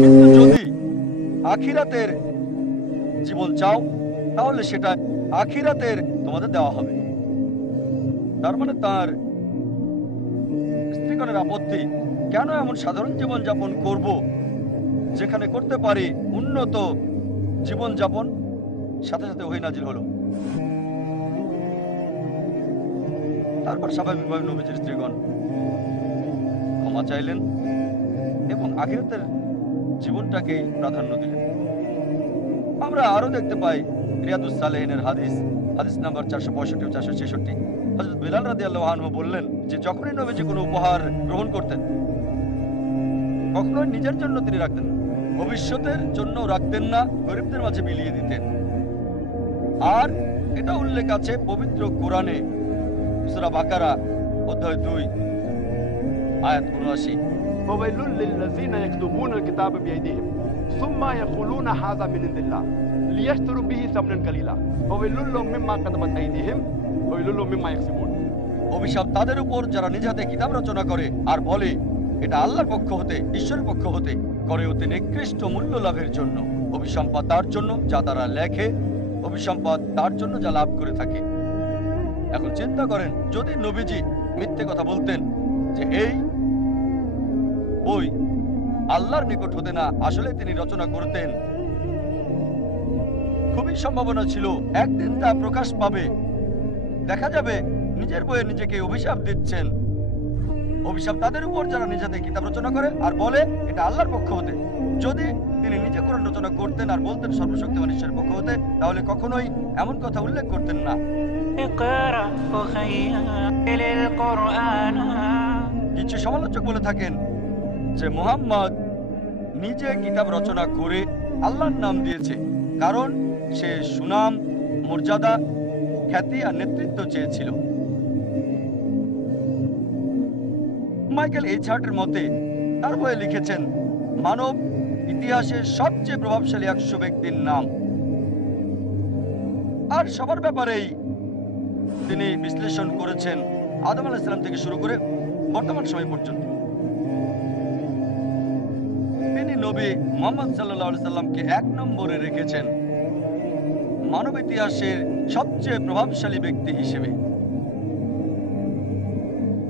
কিন্তু যদি আখিরাতের জীবন চাও তাহলে সেটা আখিরাতের তোমাদের দেওয়া হবে। তার মানে তার স্ত্রীগণের আপত্তি, কেন এমন সাধারণ জীবন যাপন করব যেখানে করতে পারি উন্নত জীবন যাপন? সাথে সাথে ওহী নাজিল হলো। তারপর স্বাভাবিকভাবে নবীজির স্ত্রীগণ ক্ষমা চাইলেন এবং আখিরাতের জীবনটাকেই প্রাধান্য দিলেন। আমরা আরো দেখতে পাই রিয়াদুস সালেহিনের হাদিস নাম্বার 465 ও 466। হযরত বিলাল রাদিয়াল্লাহু আনহু বললেন যে যখনই নবীজি কোনো উপহার গ্রহণ করতেন কখনোই নিজের জন্য তিনি রাখতেন না, ভবিষ্যতের জন্য রাখতেন না, গরিবদের মাঝে বিলিয়ে দিতেন। আর এটা উল্লেখ আছে পবিত্র কোরআনে সূরা বাকারা অধ্যায় 2 আয়াত 79। فويل للذين يكتبون الكتاب بأيديهم ثم يقولون هذا من عند الله ليشتروا به ثمنا قليلا فويل لهم مما كتبت أيديهم وويل لهم مما يكسبون। অভিশাপ তাদের উপর যারা নিজ হাতে কিতাব রচনা করে আর বলে এটা আল্লাহর পক্ষ হতে, ঈশ্বরের পক্ষ হতে, করে অতি নিকৃষ্ট মূল্য লাভের জন্য। অভিসম্পাদ তার জন্য যা তারা লেখে, অভিসম্পাদ তার জন্য যা লাভ করে থাকে। এখন চিন্তা করেন যদি নবীজি মিথ্যে কথা বলতেন যে এই বই আল্লাহর নিকট হতে না, আসলে তিনি রচনা করতেন, খুবই সম্ভাবনা ছিল একদিন তা প্রকাশ পাবে, দেখা যাবে নিজের বইয়ে নিজেকে অভিশাপ দিচ্ছেন। অভিশাপ তাদের উপর যারা নিজ হাতে কিতাব রচনা করে আর বলে এটা আল্লাহর পক্ষ হতে। যদি তিনি নিজে কোরআন রচনা করতেন আর বলতেন সর্বশক্তিমান ঈশ্বরের পক্ষ হতে, তাহলে কখনোই এমন কথা উল্লেখ করতেন না। কিছু সমালোচক বলে থাকেন যে মুহাম্মদ নিজে কিতাব রচনা করে আল্লাহর নাম দিয়েছে, কারণ সে সুনাম, মর্যাদা, খ্যাতি আর নেতৃত্ব চেয়েছিল। মাইকেল এইচ হার্টের মতে তার বইয়ে লিখেছেন মানব ইতিহাসের সবচেয়ে প্রভাবশালী 100 ব্যক্তির নাম, আর সবার ব্যাপারেই তিনি বিশ্লেষণ করেছেন আদম আলাইহিস সালাম থেকে শুরু করে বর্তমান সময় পর্যন্ত। তিনি নবী মুহাম্মদ সাল্লাল্লাহু আলাইহি সাল্লামকে 1 নম্বরে রেখেছেন মানব ইতিহাসের সবচেয়ে প্রভাবশালী ব্যক্তি হিসেবে।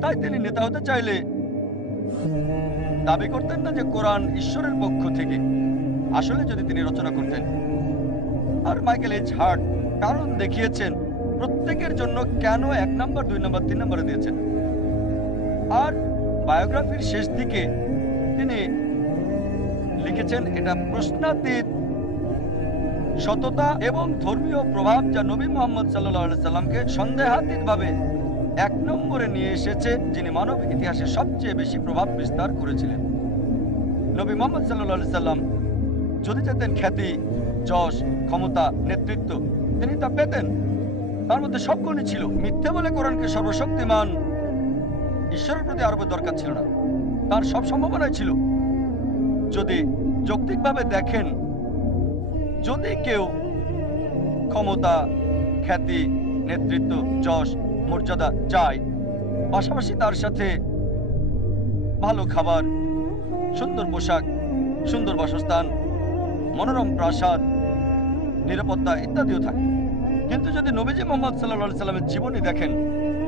তাই তিনি নেতা হতে চাইলে দাবি করতেন না যে কোরআন ঈশ্বরের পক্ষ থেকে, আসলে যদি তিনি রচনা করতেন। আর মাইকেল এইচ হার্ট কারণ দেখিয়েছেন প্রত্যেকের জন্য কেন 1 নম্বর, 2 নম্বর, 3 নম্বরে দিয়েছেন। আর বায়োগ্রাফির শেষ দিকে তিনি লিখেছেন এটা প্রশ্নাতীত সততা এবং ধর্মীয় প্রভাব যা নবী মুহাম্মদ সাল্লাল্লাহু আলাইহি সাল্লামকে সন্দেহাতীতভাবে 1 নম্বরে নিয়ে এসেছে, যিনি মানব ইতিহাসে সবচেয়ে বেশি প্রভাব বিস্তার করেছিলেন। নবী মুহাম্মদ সাল্লাল্লাহু আলাইহি সাল্লাম যদি চাইতেন খ্যাতি, যশ, ক্ষমতা, নেতৃত্ব, তিনি তা পেতেন। তার মধ্যে সব গুণই ছিল। মিথ্যে বলে কোরআনকে সর্বশক্তিমান ঈশ্বরের প্রতি আরোপের দরকার ছিল না, তার সব সম্ভাবনাই ছিল। যদি যৌক্তিকভাবে দেখেন, যদি কেউ ক্ষমতা, খ্যাতি, নেতৃত্ব, যশ, মর্যাদা চায়, পাশাপাশি তার সাথে ভালো খাবার, সুন্দর পোশাক, সুন্দর বাসস্থান, মনোরম প্রাসাদ, নিরাপত্তা ইত্যাদিও থাকে। কিন্তু যদি নবীজি মুহাম্মদ সাল্লাল্লাহু আলাইহি সাল্লামের জীবনী দেখেন,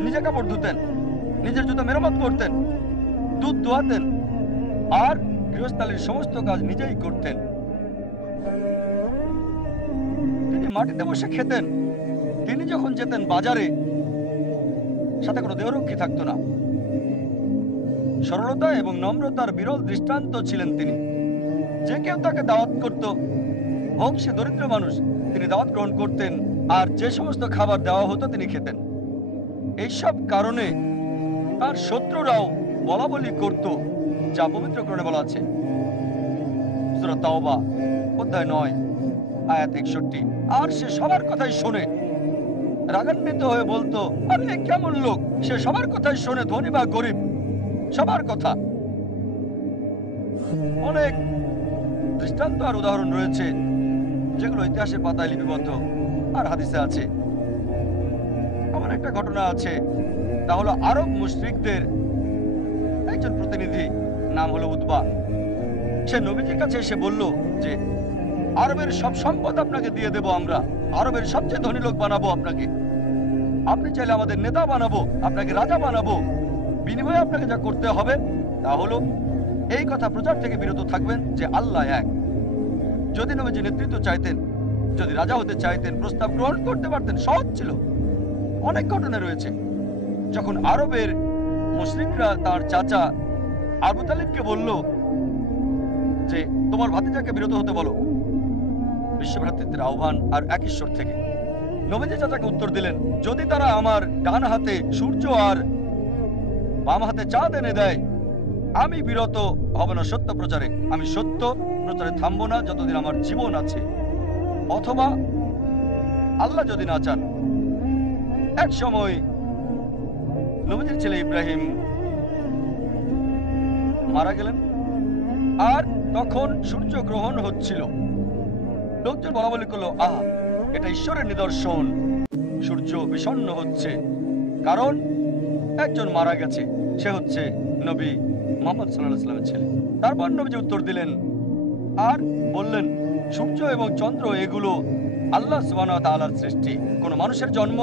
নিজে কাপড় ধুতেন, নিজের জুতা মেরামত করতেন, দুধ দোয়াতেন আর গৃহস্থালির সমস্ত কাজ নিজেই করতেন। তিনি মাটিতে বসে খেতেন। তিনি যখন যেতেন বাজারে, সাথে কোনো দেহরক্ষী থাকতো না। সরলতা এবং নম্রতার বিরল দৃষ্টান্ত ছিলেন তিনি। যে কেউ তাকে দাওয়াত করত, হোক সে দরিদ্র মানুষ, তিনি দাওয়াত গ্রহণ করতেন আর যে সমস্ত খাবার দেওয়া হতো তিনি খেতেন। এইসব কারণে তার শত্রুরাও বলা বলি করত, যা পবিত্র কোরআনে বলা আছে সূরা তাওবা অধ্যায় 9 আয়াত 61। আর সে সবার কথাই শোনে, রাগান্বিত হয়ে বলতো, আরে কেমন লোক, সে সবার কথাই শোনে, ধনী বা গরিব, সবার কথা। অনেক দৃষ্টান্ত আর উদাহরণ রয়েছে যেগুলো ইতিহাসের পাতায় লিপিবদ্ধ আর হাদিসে আছে। এমন একটা ঘটনা আছে, তা হলো আরব মুশরিকদের একজন প্রতিনিধি, নাম হলো উতবা। সে নবীজির কাছে এসে বলল যে আরবের সব সম্পদ আপনাকে দিয়ে দেব, আমরা আরবের সবচেয়ে ধনী লোক বানাবো আপনাকে, আপনি চাইলে আমাদের নেতা বানাবো, আপনাকে রাজা বানাবো, বিনিময়ে আপনাকে যা করতে হবে তা হলো এই কথা প্রচার থেকে বিরত থাকবেন যে আল্লাহ এক। যদি নবীজি নেতৃত্ব চাইতেন, যদি রাজা হতে চাইতেন, প্রস্তাব গ্রহণ করতে পারতেন, সহজ ছিল। অনেক ঘটনা রয়েছে যখন আরবের মুশরিকরা তার চাচা আবু তালিবকে বলল যে তোমার ভাতিজাকে বিরত হতে বলো, বিশ্বভ্রাতৃত্বের আহ্বান আর এক ঈশ্বর থেকে। নবীজি চাচাকে উত্তর দিলেন, যদি তারা আমার ডান হাতে সূর্য আর বাম হাতে চাঁদ এনে দেয়, আমি বিরত হব না সত্য প্রচারে, আমি সত্য প্রচারে থামবো না যতদিন আমার জীবন আছে। অথবা আল্লাহ যদি না চান। এক সময় নবীজির ছেলে ইব্রাহিম মারা গেলেন, আর তখন সূর্য গ্রহণ হচ্ছিল। লোকজন বলা বলি করলো, আহা, এটা ঈশ্বরের নিদর্শন, সূর্য বিষণ্ণ হচ্ছে, কারণ একজন মারা গেছে, সে হচ্ছে নবী মুহাম্মদ সাল্লাল্লাহু আলাইহি ওয়াসাল্লামের ছেলে। তারপর নবীজি উত্তর দিলেন আর বললেন, সূর্য এবং চন্দ্র এগুলো আল্লাহ সুবহানাহু ওয়া তাআলার সৃষ্টি, কোনো মানুষের জন্ম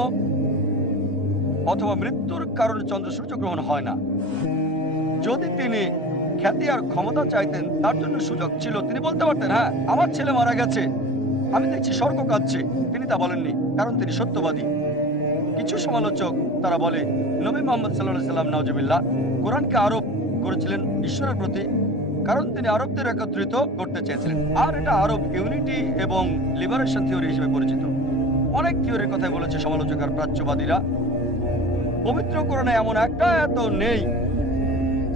অথবা মৃত্যুর কারণে চন্দ্র সূর্য গ্রহণ হয় না। যদি তিনি খ্যাতি আর ক্ষমতা চাইতেন, তার জন্য সুযোগ ছিল, তিনি বলতে পারতেন, হ্যাঁ আমার ছেলে মারা গেছে, আমি দেখছি স্বর্গ কাঁদছে। তিনি তা বলেননি, কারণ তিনি সত্যবাদী। কিছু সমালোচক তারা বলে নবী মুহাম্মদ সাল্লাল্লাহু আলাইহি ওয়াসাল্লাম নাউজুবিল্লাহ কোরআনকে আরোপ করেছিলেন ঈশ্বরের প্রতি, কারণ তিনি আরবদের একত্রিত করতে চেয়েছিলেন। আর এটা আরব ইউনিটি এবং লিবারেশন থিওরি হিসেবে পরিচিত। অনেক থিওরির কথাই বলেছে সমালোচক আর প্রাচ্যবাদীরা। পবিত্র কোরআনে এমন একটা আয়াত নেই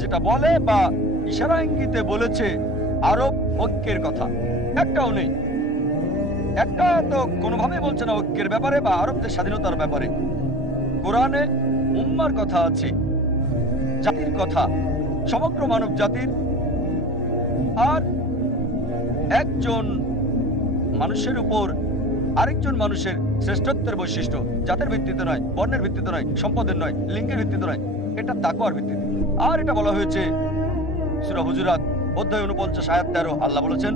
যেটা বলে বা ইশারা ইঙ্গিতে বলেছে আরব ঐক্যের কথা, একটাও নেই। একটা তো কোনোভাবেই বলছে না ঐক্যের ব্যাপারে বা আরবদের স্বাধীনতার ব্যাপারে। কোরআনে উম্মার কথা আছে, জাতির কথা, সমগ্র মানব জাতির। আর একজন মানুষের উপর আরেকজন মানুষের শ্রেষ্ঠত্বের বৈশিষ্ট্য জাতের ভিত্তিতে নয়, বর্ণের ভিত্তিতে নয়, সম্পদের নয়, লিঙ্গের ভিত্তিতে নয়, এটা তাকওয়ার ভিত্তিতে। আর এটা বলা হয়েছে সূরা হুজুরাত অধ্যায় 49 আয়াত 13। আল্লাহ বলেছেন,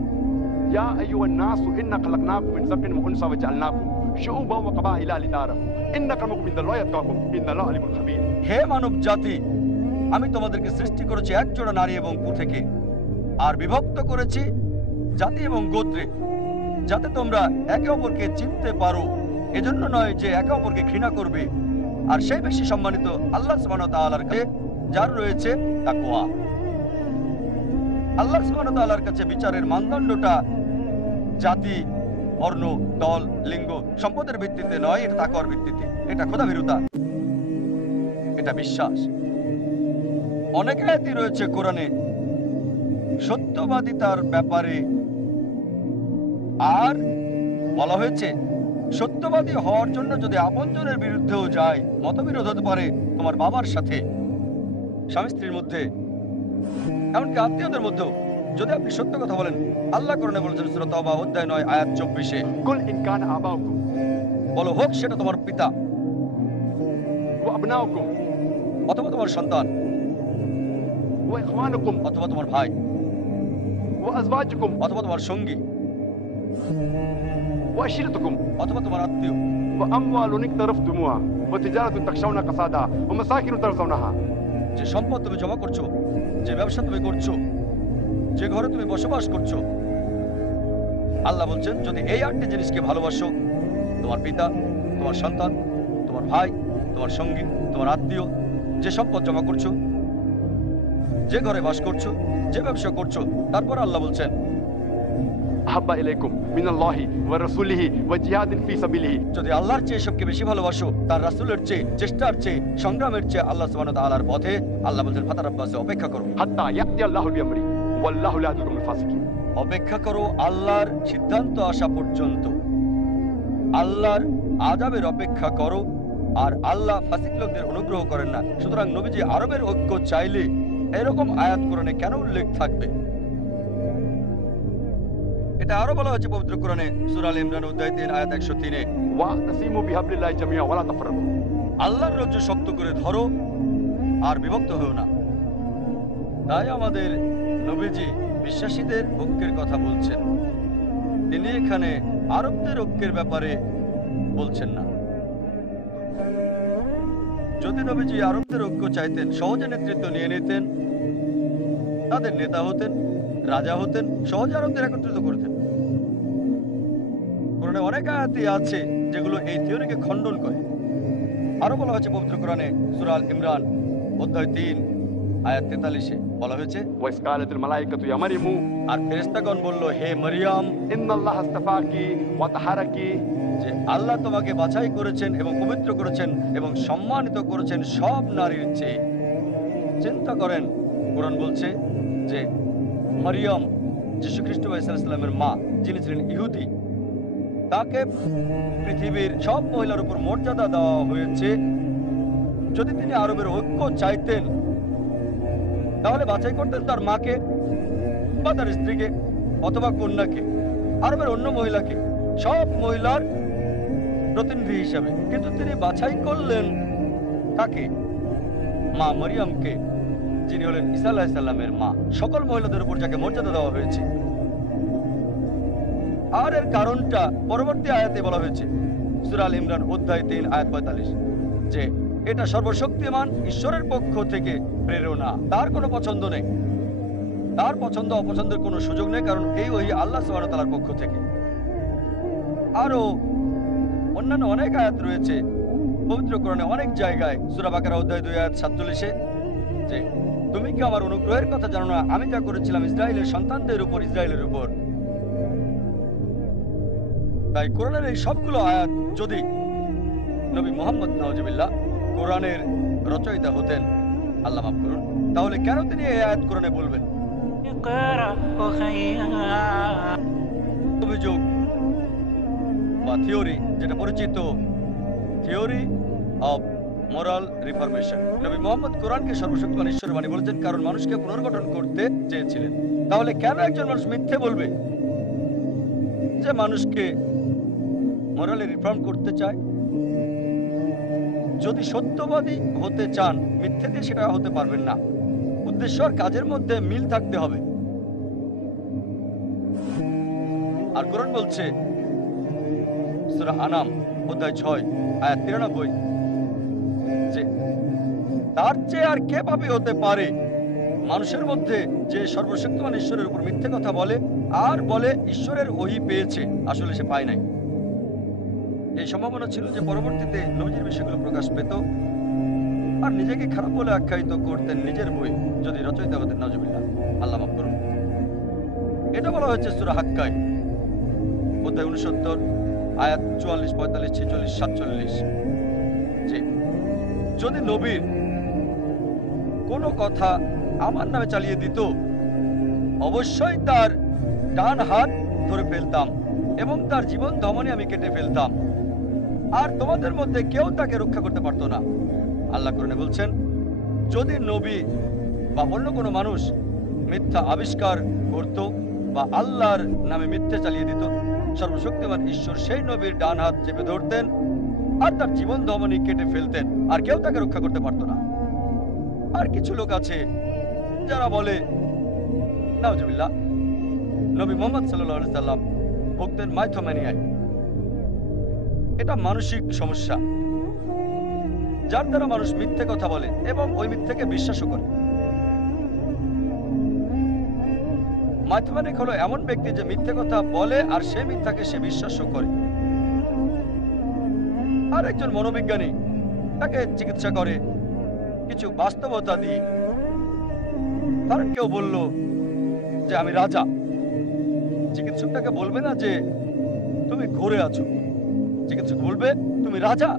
يا أيها الناس إنا خلقناكم من ذكر وأنثى وجعلناكم شعوبا وقبائل لتعارفوا إن أكرمكم عند الله أتقاكم إن الله عليم خبير। হে মানব জাতি, আমি তোমাদেরকে সৃষ্টি করেছি এক জোড়া নারী এবং পুরুষ থেকে, আর বিভক্ত করেছি জাতি এবং গোত্রে, যাতে তোমরা একে অপরকে চিনতে পারো। এজন্য নয় যে একে অপরকে ঘৃণা করবে, আর সেই বেশি সম্মানিত আল্লাহ সুবহানাহু ওয়া তাআলার কাছে যার রয়েছে তাকওয়া। আল্লাহ সুবহানাহু ওয়া তাআলার কাছে বিচারের মানদণ্ডটা জাতি, বর্ণ, দল, লিঙ্গ, সম্পদের ভিত্তিতে নয়, এটা তাকওয়ার ভিত্তিতে। এটা খোদাভীরুতা, এটা বিশ্বাস। অনেক আয়াতই রয়েছে কোরআনে সত্যবাদিতার ব্যাপারে, আর বলা হয়েছে সত্যবাদী হওয়ার জন্য যদি আপনজনের বিরুদ্ধেও যায়, মতবিরোধ হতে পারে তোমার বাবার সাথে, স্বামী স্ত্রীর মধ্যে, এমনকি আত্মীয়দের মধ্যেও, যদি আপনি সত্য কথা বলেন। আল্লাহ কোরআনে বলেছেন সূরা তাওবা অধ্যায় 9 আয়াত 24, কুল ইন কানা আবাউকুম, বলো হোক সেটা তোমার পিতা ওয়া আবনাউকুম, অথবা তোমার সন্তান, ওয়া ইখওয়ানুকুম, অথবা তোমার ভাই, ওয়া আজওয়াজুকুম, অথবা তোমার সঙ্গী, ওয়া আশিরাতুকুম, অথবা তোমার আত্মীয়, ওয়া আমওয়ালুন ইকতারাফতুমুহা ওয়া তিজারাতুন তাখশাউনা কাসাদাহা ওয়া মাসাকিনু তারজাউনাহা। যে সম্পদ তুমি জমা করছো, যে ব্যবসা তুমি করছো, যে ঘরে তুমি বসবাস করছো। আল্লাহ বলছেন যদি এই 8টি জিনিসকে ভালোবাসো, তোমার পিতা, তোমার সন্তান, তোমার ভাই, তোমার সঙ্গী, তোমার আত্মীয়, যে সম্পদ জমা করছো, যে ঘরে বাস করছো, যে ব্যবসা করছো, তারপর আল্লাহ বলছেন আহাব্বা ইলাইকুম মিনাল্লাহি ওয়া রাসূলিহি ওয়া জিহাদিন ফি সাবিলিহি। যদি আল্লাহর চেয়ে সবকে বেশি ভালোবাসো, তার রাসূলের চেয়ে, চেষ্টার চেয়ে, সংগ্রামের চেয়ে আল্লাহ সুবহানাহু ওয়া তাআলার পথে, আল্লাহ বলছেন ফাতারাব্বাসু, অপেক্ষা করো, হাত্তা ইয়াতি আল্লাহু বিআমরি ওয়াল্লাহু লা ইয়াহদিল ফাসিকিন। অপেক্ষা করো আল্লাহর সিদ্ধান্ত আসা পর্যন্ত। আল্লাহর আযাবের অপেক্ষা করো, আর আল্লাহ ফাসিক লোকদের অনুগ্রহ করেন না। সুতরাং নবীজি আরবের ঐক্য চাইলে এরকম আয়াত কোরআনে কেন উল্লেখ থাকবে? এটা আরো বলা হয়েছে পবিত্র কোরআনে সূরা আল ইমরান অধ্যায় 3 আয়াত 103-এ, ওয়াতাসিমু বিহাবলিল্লাহি জামিআ ওয়া লা তাফাররাকু। আল্লাহর রজ্জু শক্ত করে ধরো আর বিভক্ত হও না। তাই আমাদের নবীজি বিশ্বাসীদের ঐক্যের কথা বলছেন, তিনি এখানে আরবদের ঐক্যের ব্যাপারে বলছেন না। যদি নবীজি আরবদের ঐক্য চাইতেন, সহজে নেতৃত্ব নিয়ে নিতেন, তাদের নেতা হতেন, রাজা হতেন, সহজে আরবদের একত্রিত করতেন। কোরআনে অনেক আয়াতই আছে যেগুলো এই থিওরিকে খণ্ডন করে। আরো বলা হয়েছে পবিত্র কোরআনে সূরা আল ইমরান অধ্যায় 3 আয়াত 43-এ বলা হয়েছে, وإذ قالت الملائكة يا مريم আর ফেরেশতাগণ বলল, হে মরিয়ম, إن الله اصطفاك وطهرك যে আল্লাহ তোমাকে বাছাই করেছেন এবং পবিত্র করেছেন এবং সম্মানিত করেছেন সব নারীর চেয়ে। চিন্তা করেন, কোরআন বলছে যে মরিয়ম যীশু খ্রিস্ট আলাইহিসসালামের মা, যিনি ছিলেন ইহুদি, তাকে পৃথিবীর সব মহিলার উপর মর্যাদা দেওয়া হয়েছে। যদি তিনি আরবের ঐক্য চাইতেন, তাহলে বাছাই করতেন তার মাকে বা তার স্ত্রীকে অথবা কন্যাকে, আরবের অন্য মহিলাকে, সব মহিলার প্রতিনিধি হিসাবে। কিন্তু তিনি বাছাই করলেন কাকে? মা মরিয়মকে, যিনি হলেন ঈসা আলাইহিস সালামের মা, সকল মহিলাদের উপর যাকে মর্যাদা দেওয়া হয়েছে। আর এর কারণটা পরবর্তী আয়াতে বলা হয়েছে, সূরা আল ইমরান অধ্যায় 3 আয়াত 45, যে এটা সর্বশক্তিমান ঈশ্বরের পক্ষ থেকে প্রেরণা। তার কোনো পছন্দ নেই, তার পছন্দ অপছন্দের কোনো সুযোগ নেই, কারণ এই ওহী আল্লাহ সুবহানাহু ওয়া তাআলার পক্ষ থেকে। আরো অন্যান্য অনেক আয়াত রয়েছে পবিত্র কোরআনে অনেক জায়গায়, সূরা বাকারা অধ্যায় 2 আয়াত 47, যে তুমি কি আমার অনুগ্রহের কথা জানো না, আমি যা করেছিলাম ইসরায়েলের সন্তানদের উপর, ইসরায়েলের উপর। তাই কোরআনের এই সবগুলো আয়াত যদি নবী মুহাম্মদ নাউজুবিল্লাহ কোরআনের রচয়িতা হতেন, আল্লাহ মাফ করুন, তাহলে কেন তিনি এই আয়াত কোরআনে বলবেন? অভিযোগ বা থিওরি, যেটা পরিচিত থিওরি অফ মোরাল রিফরমেশন। নবী মুহাম্মদ কোরআনকে সর্বশক্তিমান ঈশ্বরের বাণী বলেছেন কারণ মানুষকে পুনর্গঠন করতে চেয়েছিলেন। তাহলে কেন একজন মানুষ মিথ্যে বলবে যে মানুষকে মোরালে রিফর্ম করতে চায়? যদি সত্যবাদী হতে চান, মিথ্যে দিয়ে সেটা হতে পারবেন না। উদ্দেশ্য আর কাজের মধ্যে মিল থাকতে হবে। আর কোরআন বলছে সূরা আনাম অধ্যায় 6 আয়াত 93, যে তার চেয়ে আর কে পাপী হতে পারে মানুষের মধ্যে যে সর্বশক্তিমান ঈশ্বরের উপর মিথ্যে কথা বলে আর বলে ঈশ্বরের ওহী পেয়েছে, আসলে সে পায় নাই। এই সম্ভাবনা ছিল যে পরবর্তীতে নবীজির বিষয়গুলো প্রকাশ পেত আর নিজেকে খারাপ বলে আখ্যায়িত করতেন নিজের বই, যদি রচয়িতা হতেন নাউজুবিল্লাহ, আল্লাহ মাফ করুন। এটা বলা হয়েছে সূরা হাক্কায় অধ্যায় 69 আয়াত 44, 45, 46, 47, যে যদি নবীর কোনো কথা আমার নামে চালিয়ে দিত, অবশ্যই তার ডান হাত ধরে ফেলতাম এবং তার জীবন ধমনী আমি কেটে ফেলতাম, আর তোমাদের মধ্যে কেউ তাকে রক্ষা করতে পারতো না। আল্লাহ কোরআনে বলছেন, যদি নবী বা অন্য কোনো মানুষ মিথ্যা আবিষ্কার করত বা আল্লাহর নামে মিথ্যে চালিয়ে দিত, সর্বশক্তিমান ঈশ্বর সেই নবীর ডান হাত চেপে ধরতেন আর তার জীবন ধমনী কেটে ফেলতেন, আর কেউ তাকে রক্ষা করতে পারতো না। আর কিছু লোক আছে যারা বলে নাউজুবিল্লাহ নবী মুহাম্মদ সাল্লাল্লাহু আলাইহি সাল্লাম ভুগতেন মাইথোম্যানিয়ায়। এটা মানসিক সমস্যা যার দ্বারা মানুষ মিথ্যে কথা বলে এবং ওই মিথ্যেকে বিশ্বাসও করে। মাইথোম্যানিক হলো এমন ব্যক্তি যে মিথ্যে কথা বলে আর সে মিথ্যাকে সে বিশ্বাসও করে। আর একজন মনোবিজ্ঞানী তাকে চিকিৎসা করে কিছু বাস্তবতা দিয়ে। তার কেউ বলল যে আমি রাজা, চিকিৎসক তাকে বলবে না যে তুমি ঘুরে আছো, চিকিৎসক বলবে তুমি রাজা,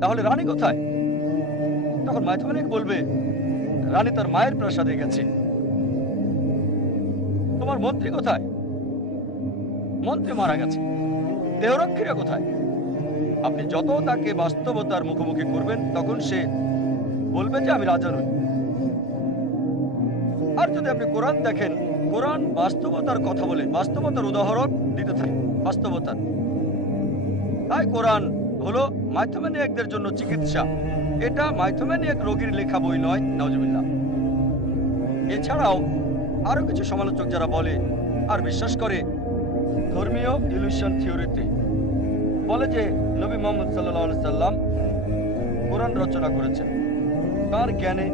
তাহলে রানী কোথায়? তখন মাইথোম্যানিক বলবে রানী তার মায়ের প্রাসাদে গেছে। তোমার মন্ত্রী কোথায়? মন্ত্রী মারা গেছে। দেহরক্ষীরা কোথায়? আপনি যত তাকে বাস্তবতার মুখোমুখি করবেন তখন সে বলবে যে আমি রাজা নই। আর যদি আপনি কোরআন দেখেন, কোরআন বাস্তবতার কথা বলে, বাস্তবতার উদাহরণ দিতে থাকে, বাস্তবতার। তাই কোরআন হলো মাইথোম্যানিয়াকদের জন্য চিকিৎসা। এটা মাইথোম্যানিয়াক রোগীর লেখা বই নয়, নাউজুবিল্লাহ। এছাড়াও আরো কিছু সমালোচক যারা বলে আর বিশ্বাস করে ধর্মীয় ইলিউশন থিওরিতে, বলে যে নবী মুহাম্মদ সাল্লাল্লাহু আলাইহি সাল্লাম কোরআন রচনা করেছেন তার জ্ঞানে,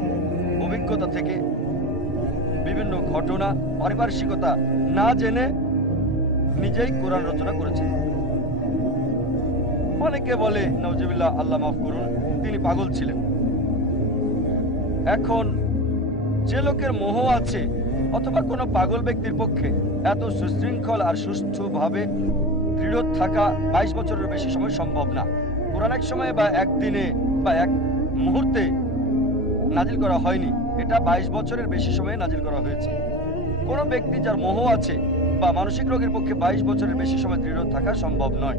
অভিজ্ঞতা থেকে, বিভিন্ন ঘটনা, পারিপার্শ্বিকতা না জেনে নিজেই কোরআন রচনা করেছেন। অনেকে বলে নাউজুবিল্লাহ, আল্লাহ মাফ করুন, তিনি পাগল ছিলেন। এখন যে লোকের মোহ আছে অথবা কোনো পাগল ব্যক্তির পক্ষে এত সুশৃঙ্খল আর সুষ্ঠুভাবে দৃঢ় থাকা 22 বছরের বেশি সময় সম্ভব না। কোরআন এক সময়ে বা একদিনে বা এক মুহূর্তে নাজিল করা হয়নি, এটা 22 বছরের বেশি সময়ে নাজিল করা হয়েছে। কোনো ব্যক্তি যার মোহ আছে বা মানসিক রোগের পক্ষে 22 বছরের বেশি সময় দৃঢ় থাকা সম্ভব নয়।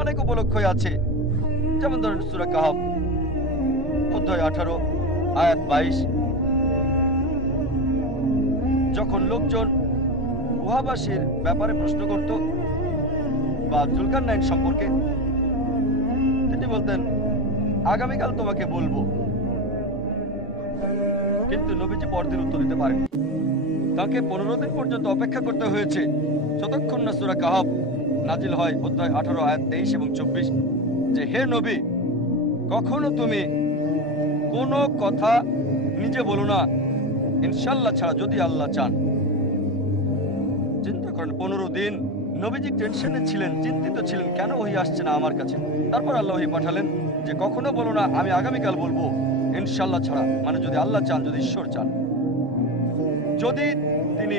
অনেক উপলক্ষই আছে, যেমন ধরেন সূরা কাহফ অধ্যায় 18 আয়াত 22, যখন লোকজন গুহাবাসীর ব্যাপারে প্রশ্ন করত বা জুলকারনাইন সম্পর্কে, তিনি বলতেন আগামীকাল তোমাকে বলবো, কিন্তু নবীজি পরদিন উত্তর দিতে পারেন। তাকে 15 দিন পর্যন্ত অপেক্ষা করতে হয়েছে, যতক্ষণ না সূরা কাহফ নাজিল হয় অধ্যায় 18 আয়াত 23 এবং 24, যে হে নবী, কখনো তুমি কোনো কথা নিজে বলো না ইনশাআল্লাহ ছাড়া, যদি আল্লাহ চান। চিন্তা করেন, 15 দিন নবীজি টেনশনে ছিলেন, চিন্তিত ছিলেন, কেন ওহী আসছে না আমার কাছে। তারপর আল্লাহ ওহী পাঠালেন যে কখনো বলো না আমি আগামীকাল বলবো ইনশাআল্লাহ ছাড়া, মানে যদি আল্লাহ চান, যদি ঈশ্বর চান। যদি তিনি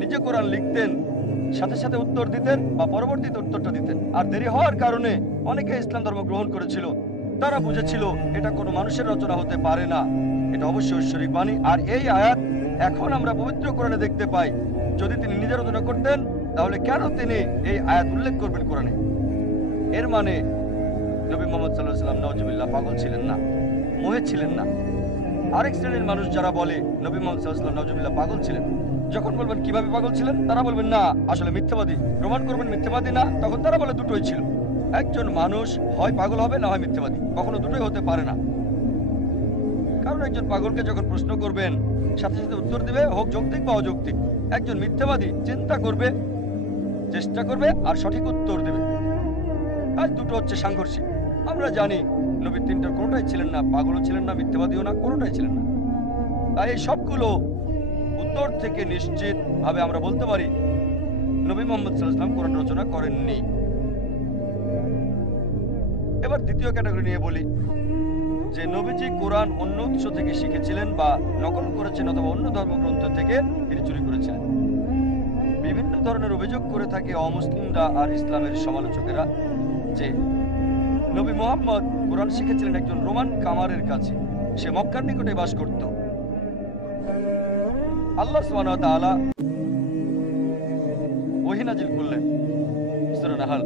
নিজে কোরআন লিখতেন, সাথে সাথে উত্তর দিতেন বা পরবর্তীতে উত্তরটা দিতেন। আর দেরি হওয়ার কারণে অনেকে ইসলাম ধর্ম গ্রহণ করেছিল, তারা বুঝেছিল এটা কোনো মানুষের রচনা হতে পারে না, এটা অবশ্যই ঐশ্বরিক বাণী। আর এই আয়াত এখন আমরা পবিত্র কোরআনে দেখতে পাই। যদি তিনি নিজে রচনা করতেন তাহলে কেন তিনি এই আয়াত উল্লেখ করবেন কোরআনে? এর মানে নবী মুহাম্মদ সাল্লাল্লাহু আলাইহি ওয়াসাল্লাম নাউজুবিল্লাহ পাগল ছিলেন না, মোহে ছিলেন না। আরেক শ্রেণীর মানুষ যারা বলে নবী মুহাম্মদ সাল্লাল্লাহু আলাইহি ওয়াসাল্লাম নাউজুবিল্লাহ পাগল ছিলেন, যখন বলবেন কিভাবে পাগল ছিলেন, তারা বলবেন না আসলে মিথ্যাবাদী, প্রমাণ করবেন মিথ্যাবাদী না, তখন তারা বলে দুটোই ছিল। একজন মানুষ হয় পাগল হবে না হয় মিথ্যাবাদী, কখনো দুটোই হতে পারে না। কারণ একজন পাগলকে যখন প্রশ্ন করবেন সাথে সাথে উত্তর দিবে, হোক যৌক্তিক বা অযৌক্তিক। একজন মিথ্যাবাদী চিন্তা করবে, চেষ্টা করবে আর সঠিক উত্তর দেবে। আর দুটো হচ্ছে সাংঘর্ষিক। আমরা জানি নবী তিনটার কোনোটাই ছিলেন না, পাগলও ছিলেন না, মিথ্যাবাদীও না, কোনোটাই ছিলেন না। তাই এই সবগুলো উত্তর থেকে নিশ্চিত ভাবে আমরা বলতে পারি নবী মুহাম্মদ সাল্লাল্লাহু আলাইহি ওয়াসাল্লাম কোরআন রচনা করেননি। এবার দ্বিতীয় ক্যাটাগরি নিয়ে বলি, যে নবীজি কোরআন অন্য উৎস থেকে শিখেছিলেন বা নকল করেছেন অথবা অন্য ধর্মগ্রন্থ থেকে তিনি চুরি করেছিলেন। বিভিন্ন ধরনের অভিযোগ করে থাকে অমুসলিমরা আর ইসলামের সমালোচকেরা যে নবী মুহাম্মদ কোরআন শিখেছিলেন একজন রোমান কামারের কাছে, সে মক্কার নিকটে বাস করত। আল্লাহ সুবহানাহু ওয়া তাআলা ওহী নাজিল করলেন সূরা নাহল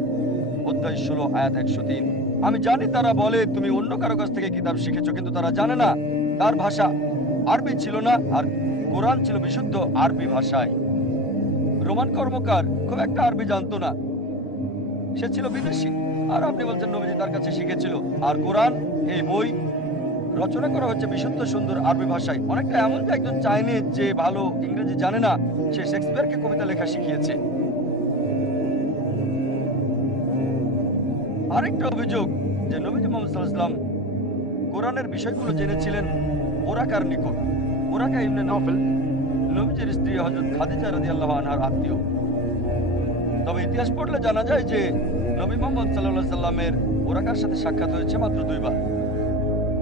অধ্যায় 16 আয়াত 103, আমি জানি তারা বলে তুমি অন্য কারো কাছ থেকে কিতাব শিখেছো, কিন্তু তারা জানে না তার ভাষা আরবি ছিল না, আর কোরআন ছিল বিশুদ্ধ আরবি ভাষায়। রোমান কর্মকার খুব একটা আরবি জানতো না, সে ছিল বিদেশী, আর আপনি বলছেন নবীজি তার কাছে শিখেছিল। আর কোরআন এই বই রচনা করা হচ্ছে বিশুদ্ধ সুন্দর আরবি ভাষায়। অনেকটা এমন যে একজন চাইনিজ যে ভালো ইংরেজি জানে না, সে শেক্সপিয়ারকে কবিতা লেখা শিখিয়েছে। আরেকটা অভিযোগ যে নবীজি মুহাম্মদ সাল্লাল্লাহু আলাইহি ওয়াসাল্লাম কোরআনের বিষয়গুলো জেনেছিলেন ওরাকার নিকট। ওরাকা ইবনে নফল নবীজির স্ত্রী হযরত খাদিজা রাদিয়াল্লাহু আনহার আত্মীয়। তবে ইতিহাস পড়লে জানা যায় যে নবী মুহাম্মদ সাল্লাল্লাহু আলাইহি ওয়াসাল্লামের ওরাকার সাথে সাক্ষাৎ হয়েছে মাত্র 2 বার।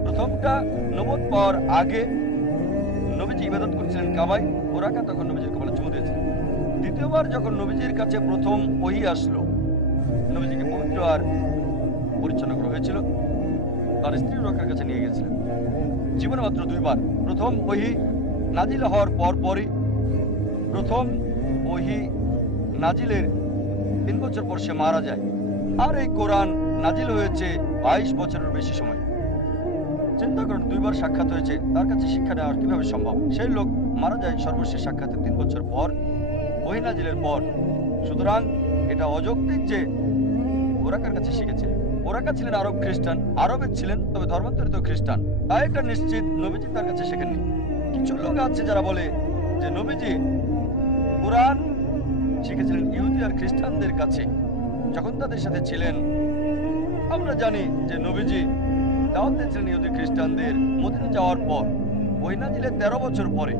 প্রথমটা নবুয়ত পাওয়ার আগে, নবীজি ইবাদত করছিলেন কাবায়, ওরাকা তখন নবীজির কপালে চুমু দিয়েছিলেন। দ্বিতীয়বার যখন নবীজির কাছে প্রথম ওহী আসলো, নবীজিকে পবিত্র আর পরিচ্ছন্ন করা হয়েছিল, তার স্ত্রী ওরাকার কাছে নিয়ে গেছিলেন। জীবনে মাত্র 2 বার। প্রথম ওহী নাজিল হওয়ার পরই, প্রথম ওহী নাজিলের 3 বছর পর সে মারা যায়। আর এই কোরআন নাজিল হয়েছে 22 বছরের বেশি সময়। চিন্তা করেন, 2 বার সাক্ষাৎ হয়েছে, তার কাছে শিক্ষা নেওয়া কিভাবে সম্ভব? সেই লোক মারা যায় সর্বশেষ সাক্ষাতের 3 বছর পর, ওহী নাজিলের পর। সুতরাং এটা অযৌক্তিক যে ওরাকার কাছে শিখেছে। ওরাকা ছিলেন আরব খ্রিস্টান, আরবে ছিলেন তবে ধর্মান্তরিত খ্রিস্টান। তাই এটা নিশ্চিত নবীজি তার কাছে শেখেননি। কিছু লোক আছে যারা বলে যে নবীজি কোরআন শিখেছিলেন ইহুদি আর খ্রিস্টানদের কাছে যখন তাদের সাথে ছিলেন। আমরা জানি যে নবীজি দাওয়াত দিয়েছিলেন ইহুদি খ্রিস্টানদের মদিনা যাওয়ার পর, ওই নাজিলের 13 বছর পরে।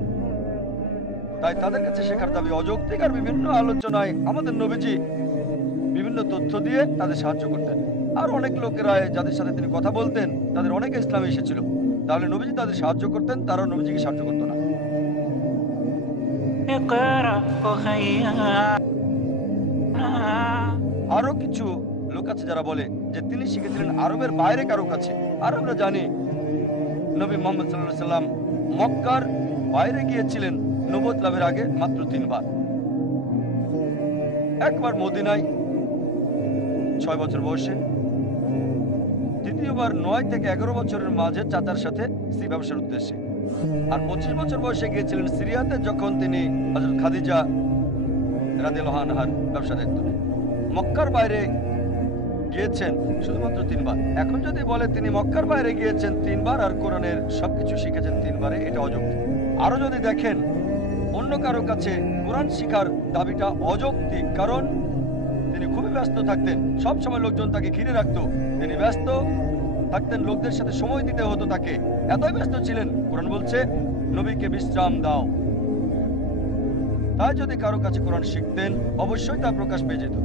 তাই তাদের কাছে শেখার দাবি অযৌক্তিক। আর বিভিন্ন আলোচনায় আমাদের নবীজি বিভিন্ন তথ্য দিয়ে তাদের সাহায্য করতেন। আর অনেক লোকেরা যাদের সাথে তিনি কথা বলতেন তাদের অনেকে ইসলামে এসেছিল, তাহলে নবীজি তাদের সাহায্য করতেন, তারাও নবীজিকে সাহায্য করতো না। আরো কিছু লোক আছে যারা বলে যে তিনি শিখেছিলেন আরবের বাইরে কারো কাছে। আর আমরা জানি নবী মুহাম্মদ সাল্লাল্লাহু আলাইহি সাল্লাম মক্কার বাইরে গিয়েছিলেন নবুয়ত লাভের আগে মাত্র 3 বার। একবার মদিনায় 6 বছর বয়সে, দ্বিতীয়বার 9 থেকে 11 বছরের মাঝে চাচার সাথে স্ত্রী ব্যবসার উদ্দেশ্যে, আর 25 বছর বয়সে গিয়েছিলেন সিরিয়াতে যখন তিনি হযরত খাদিজা রাদিয়াল্লাহু আনহার ব্যবসা দায়িত্ব নেন। মক্কার বাইরে গিয়েছেন শুধুমাত্র 3 বার। এখন যদি বলে তিনি মক্কার বাইরে গিয়েছেন 3 বার আর কোরআনের সবকিছু শিখেছেন 3 বারে, এটা অযৌক্তিক। আরো যদি দেখেন অন্য কারো কাছে কোরআন শিখার দাবিটা অযৌক্তিক, কারণ তিনি খুবই ব্যস্ত থাকতেন, সব সময় লোকজন তাকে ঘিরে রাখতো, তিনি ব্যস্ত থাকতেন, লোকদের সাথে সময় দিতে হতো তাকে, এতই ব্যস্ত ছিলেন। কোরআন বলছে নবীকে বিশ্রাম দাও। তাই যদি কারো কাছে কোরআন শিখতেন অবশ্যই তা প্রকাশ পেয়ে যেত।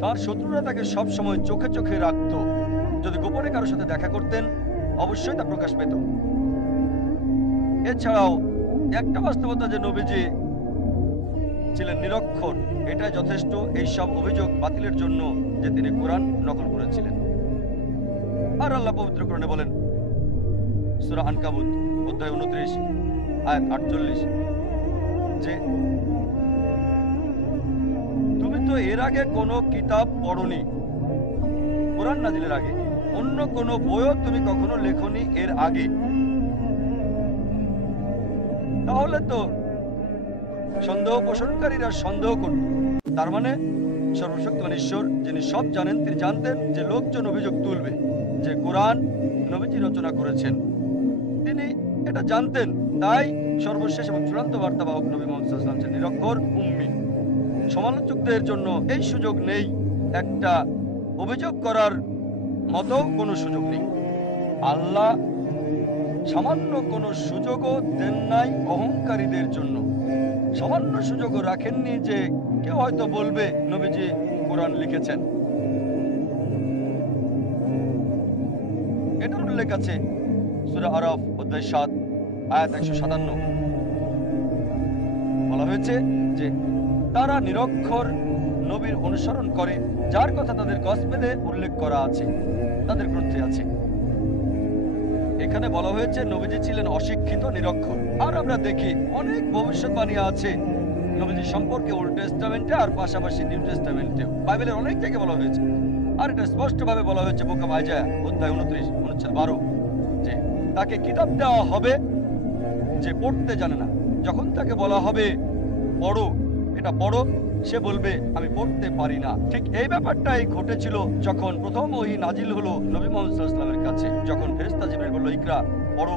তার শত্রুরা তাকে সব সময় চোখে চোখে রাখত। যদি গোপনে কারোর সাথে দেখা করতেন অবশ্যই তা প্রকাশ পেত। এছাড়াও একটা বাস্তবতা যে নবীজি ছিলেন নিরক্ষর, এটাই যথেষ্ট এই সব অভিযোগ বাতিলের জন্য যে তিনি কোরআন নকল করেছিলেন। আর আল্লাহ পবিত্র কোরআনে বলেন সূরা আনকাবুত অধ্যায় 29 আয়াত 48 যে তুমি তো এর আগে কোনো কিতাব পড়নি, কোরআন নাজিলের আগে অন্য কোনো বইও তুমি কখনো লেখনি এর আগে। তাহলে তো সন্দেহ পোষণকারীরা সন্দেহ করত, তার মানে সর্বশক্তিমান ঈশ্বর যিনি সব জানেন তিনি জানতেন যে লোকজন অভিযোগ তুলবে যে কোরআন নবীজি রচনা করেছেন, তিনি এটা জানতেন। তাই সর্বশেষ এবং চূড়ান্ত বার্তাবাহক নবী মুহাম্মদ সাল্লাল্লাহু আলাইহি ওয়াসাল্লাম নিরক্ষর উম্মি। সমালোচকদের জন্য এই সুযোগ নেই, একটা অভিযোগ করার মতো কোনো সুযোগ নেই। আল্লাহ সামান্য কোনো সুযোগও দেন নাই অহংকারীদের জন্য, সামান্য সুযোগও রাখেননি যে কেউ হয়তো বলবে নবীজি কোরআন লিখেছেন। এটার উল্লেখ আছে সূরা আরাফ অধ্যায় 7 আয়াত 157। বলা হয়েছে যে তারা নিরক্ষর নবীর অনুসরণ করে যার কথা তাদের গসপেলে উল্লেখ করা আছে, তাদের গ্রন্থে আছে। এখানে বলা হয়েছে নবীজি ছিলেন অশিক্ষিত নিরক্ষর। আর আমরা দেখি অনেক ভবিষ্যৎবাণী আছে নবীজি সম্পর্কে ওল্ড টেস্টামেন্টে আর পাশাপাশি নিউ টেস্টামেন্টেও, বাইবেলের অনেক জায়গায় বলা হয়েছে। আর এটা স্পষ্টভাবে বলা হয়েছে বুক অফ আইজায়া অধ্যায় 29 অনুচ্ছেদ 12 যে তাকে কিতাব দেওয়া হবে যে পড়তে জানে না। যখন তাকে বলা হবে পড়ো, এটা পড়ো, সে বলবে আমি পড়তে পারি না। ঠিক এই ব্যাপারটাই ঘটেছিল যখন প্রথম ওহী নাজিল হলো নবী মুহাম্মদ সাল্লাল্লাহু আলাইহি ওয়াসাল্লামের কাছে। যখন ফেরেশতা জিবরাইল বলল ইকরা, পড়ো,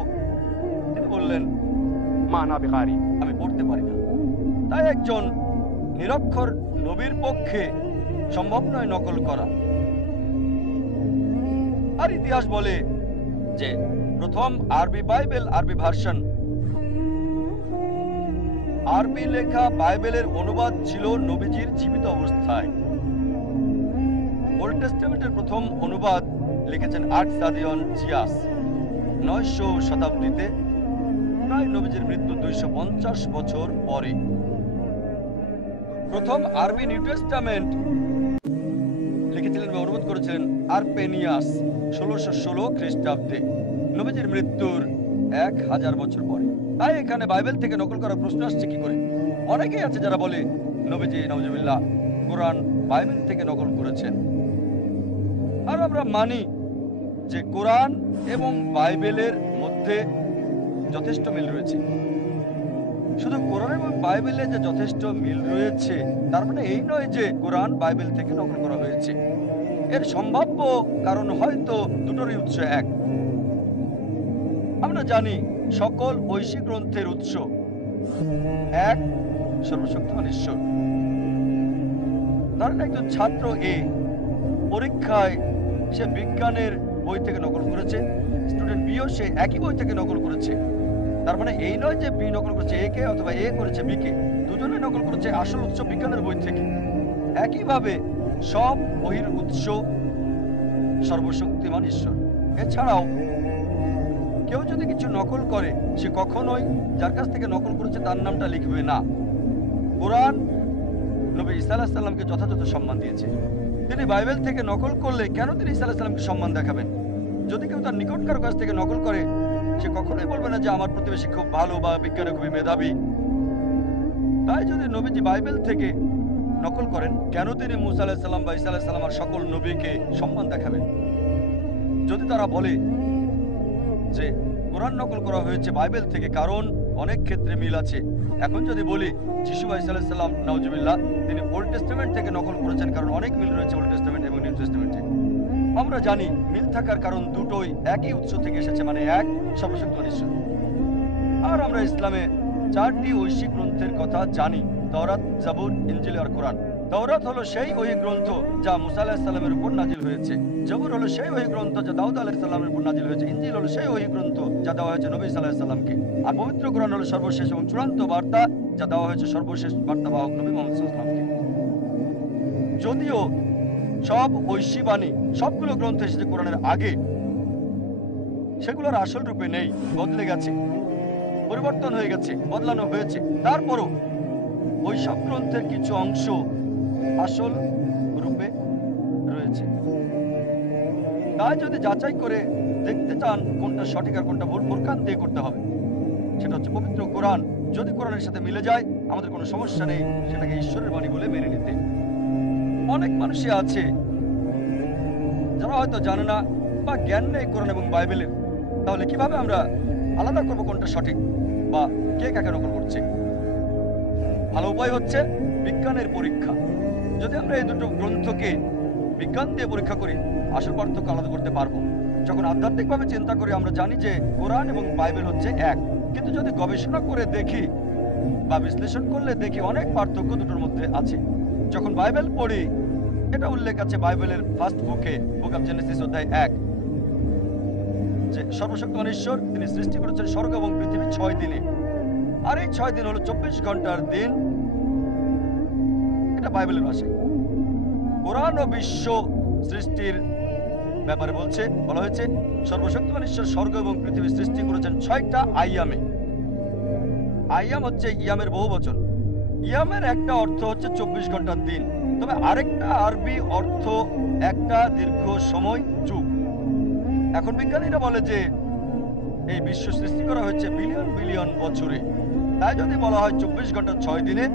তিনি বললেন মা না বিকারি, আমি পড়তে পারি না। তাই একজন নিরক্ষর নবীর পক্ষে সম্ভব নয় নকল করা। আর ইতিহাস বলে যে প্রথম আরবি বাইবেল, আরবি ভার্সন, আরবি লেখা বাইবেলের অনুবাদ ছিল নবীজির জীবিত অবস্থায়। ওল্ড টেস্টামেন্টের প্রথম অনুবাদ লিখেছেন আর্টসাদিয়ন জিয়াস 900 শতাব্দীতে, প্রায় নবীজির মৃত্যু 250 বছর পরে। প্রথম আরবি নিউ টেস্টামেন্ট লিখেছিলেন বা অনুবাদ করেছিলেন আরপেনিয়াস 1616 খ্রিস্টাব্দে, নবীজির মৃত্যুর 1000 বছর পরে। তাই এখানে বাইবেল থেকে নকল করার প্রশ্ন আসছে কি করে? অনেকেই আছে যারা বলে নবীজি নাউজুবিল্লাহ কোরআন বাইবেল থেকে নকল করেছেন। আর আমরা মানি যে কোরআন এবং বাইবেলের মধ্যে যথেষ্ট মিল রয়েছে। শুধু কোরআন এবং বাইবেলে যে যথেষ্ট মিল রয়েছে তার মানে এই নয় যে কোরআন বাইবেল থেকে নকল করা হয়েছে। এর সম্ভাব্য কারণ হয়তো দুটোরই উৎস এক। আমরা জানি সকল ঐশী গ্রন্থের উৎস এক, সর্বশক্তিমান ঈশ্বর। ধরেন একজন ছাত্র পরীক্ষায় সে বিজ্ঞানের বই থেকে নকল করেছে, স্টুডেন্ট বিও সে একই বই থেকে নকল করেছে। তার মানে এই নয় যে বি নকল করেছে এ কে অথবা এ করেছে বি কে, দুজনে নকল করেছে আসল উৎস বিজ্ঞানের বই থেকে। একইভাবে সব বহির উৎস সর্বশক্তিমান ঈশ্বর। এছাড়াও কেউ যদি কিছু নকল করে সে কখনোই যার কাছ থেকে নকল করেছে তার নামটা লিখবে না। কোরআন নবী ঈসা আলাইহিস সালামকে যথাযথ সম্মান দিয়েছে। তিনি বাইবেল থেকে নকল করলে কেন তিনি ঈসা আলাইহিস সালামকে সম্মান দেখাবেন? যদি কেউ তার নিকটকার কাছ থেকে নকল করে সে কখনোই বলবে না যে আমার প্রতিবেশী খুব ভালো বা বিজ্ঞানে খুবই মেধাবী। তাই যদি নবীজি বাইবেল থেকে নকল করেন কেন তিনি মুসা আলাইহিস সালাম বা ঈসা আলাইহিস সালাম আর সকল নবীকে সম্মান দেখাবেন? যদি তারা বলে যে কোরআন নকল করা হয়েছে বাইবেল থেকে, কারণ অনেক ক্ষেত্রে মিল আছে। এখন যদি বলি যিশু ঈসা আলাইহিস সালাম নাউজুবিল্লাহ তিনি ওল্ড টেস্টামেন্ট থেকে নকল করেছেন, কারণ অনেক মিল রয়েছে ওল্ড টেস্টামেন্ট এবং নিউ টেস্টামেন্টে। আমরা জানি মিল থাকার কারণ দুটোই একই উৎস থেকে এসেছে, মানে এক, সর্বশক্তিমান ঈশ্বর। আর আমরা ইসলামে 4টি ঐশী গ্রন্থের কথা জানি, তাওরাত, জাবুর, ইনজিল আর কোরআন। তাওরাত হলো সেই ওই গ্রন্থ যা মুসা আলাইহিস সালামের উপর নাজিল হয়েছে। জাবুর হলো সেই ওই গ্রন্থ যা দাউদ আলাইহিস সালামের উপর নাজিল হয়েছে। ইনজিল হলো সেই ওই গ্রন্থ যা দেওয়া হয়েছে নবী সাল্লাল্লাহু আলাইহি সাল্লামকে। আর পবিত্র কোরআন হলো সর্বশেষ এবং চূড়ান্ত বার্তা যা দেওয়া হয়েছে সর্বশেষ বার্তাবাহক নবী মুহাম্মদ সাল্লাল্লাহু আলাইহি সাল্লামকে। যদিও সব ঐশী বাণী সবগুলো গ্রন্থ এসেছে কোরআনের আগে, সেগুলোর আসল রূপে নেই, বদলে গেছে, পরিবর্তন হয়ে গেছে, বদলানো হয়েছে। তারপরও ওই সব গ্রন্থের কিছু অংশ আসল রূপে রয়েছে। তাই যদি যাচাই করে দেখতে চান কোনটা সঠিক আর কোনটা ভুল, ফুরকান দিয়ে করতে হবে। সেটা হচ্ছে পবিত্র কোরআন। যদি কোরআনের সাথে মিলে যায় আমাদের কোনো সমস্যা নেই সেটাকে ঈশ্বরের বাণী বলে মেনে নিতে। অনেক মানুষই আছে যারা হয়তো জানে না বা জ্ঞান নেই কোরআন এবং বাইবেলের। তাহলে কিভাবে আমরা আলাদা করবো কোনটা সঠিক বা কে কাকে নকল করছে? ভালো উপায় হচ্ছে বিজ্ঞানের পরীক্ষা। যদি আমরা এই দুটো গ্রন্থকে বিজ্ঞান দিয়ে পরীক্ষা করি আসল পার্থক্য আলাদা করতে পারবো। যখন আধ্যাত্মিকভাবে চিন্তা করি আমরা জানি যে কোরআন এবং বাইবেল হচ্ছে এক, কিন্তু যদি গবেষণা করে দেখি বা বিশ্লেষণ করলে দেখি অনেক পার্থক্য দুটোর মধ্যে আছে। যখন বাইবেল পড়ি এটা উল্লেখ আছে বাইবেলের ফার্স্ট বুকে, বুক অফ জেনেসিস অধ্যায় 1, যে সর্বশক্তিমান ঈশ্বর তিনি সৃষ্টি করেছেন স্বর্গ এবং পৃথিবী 6 দিনে। আর এই 6 দিন হলো 24 ঘন্টার দিন। এটা বাইবেলের ভাষায়। কোরআন ও বিশ্ব সৃষ্টির ব্যাপারে বলা হয়েছে সর্বশক্তিমান ঈশ্বর স্বর্গ এবং পৃথিবী সৃষ্টি করেছেন 6টা আইয়ামে। আইয়াম হচ্ছে ইয়ামের বহু বচন। ইয়ামের একটা অর্থ হচ্ছে 24 ঘন্টার দিন, তবে আরেকটা আরবি অর্থ একটা দীর্ঘ সময়, যুগ। এখন বিজ্ঞানীরা বলে যে এই বিশ্ব সৃষ্টি করা হয়েছে বিলিয়ন বিলিয়ন বছরে। তাই যদি বলা হয় 24 ঘন্টা 6 দিনে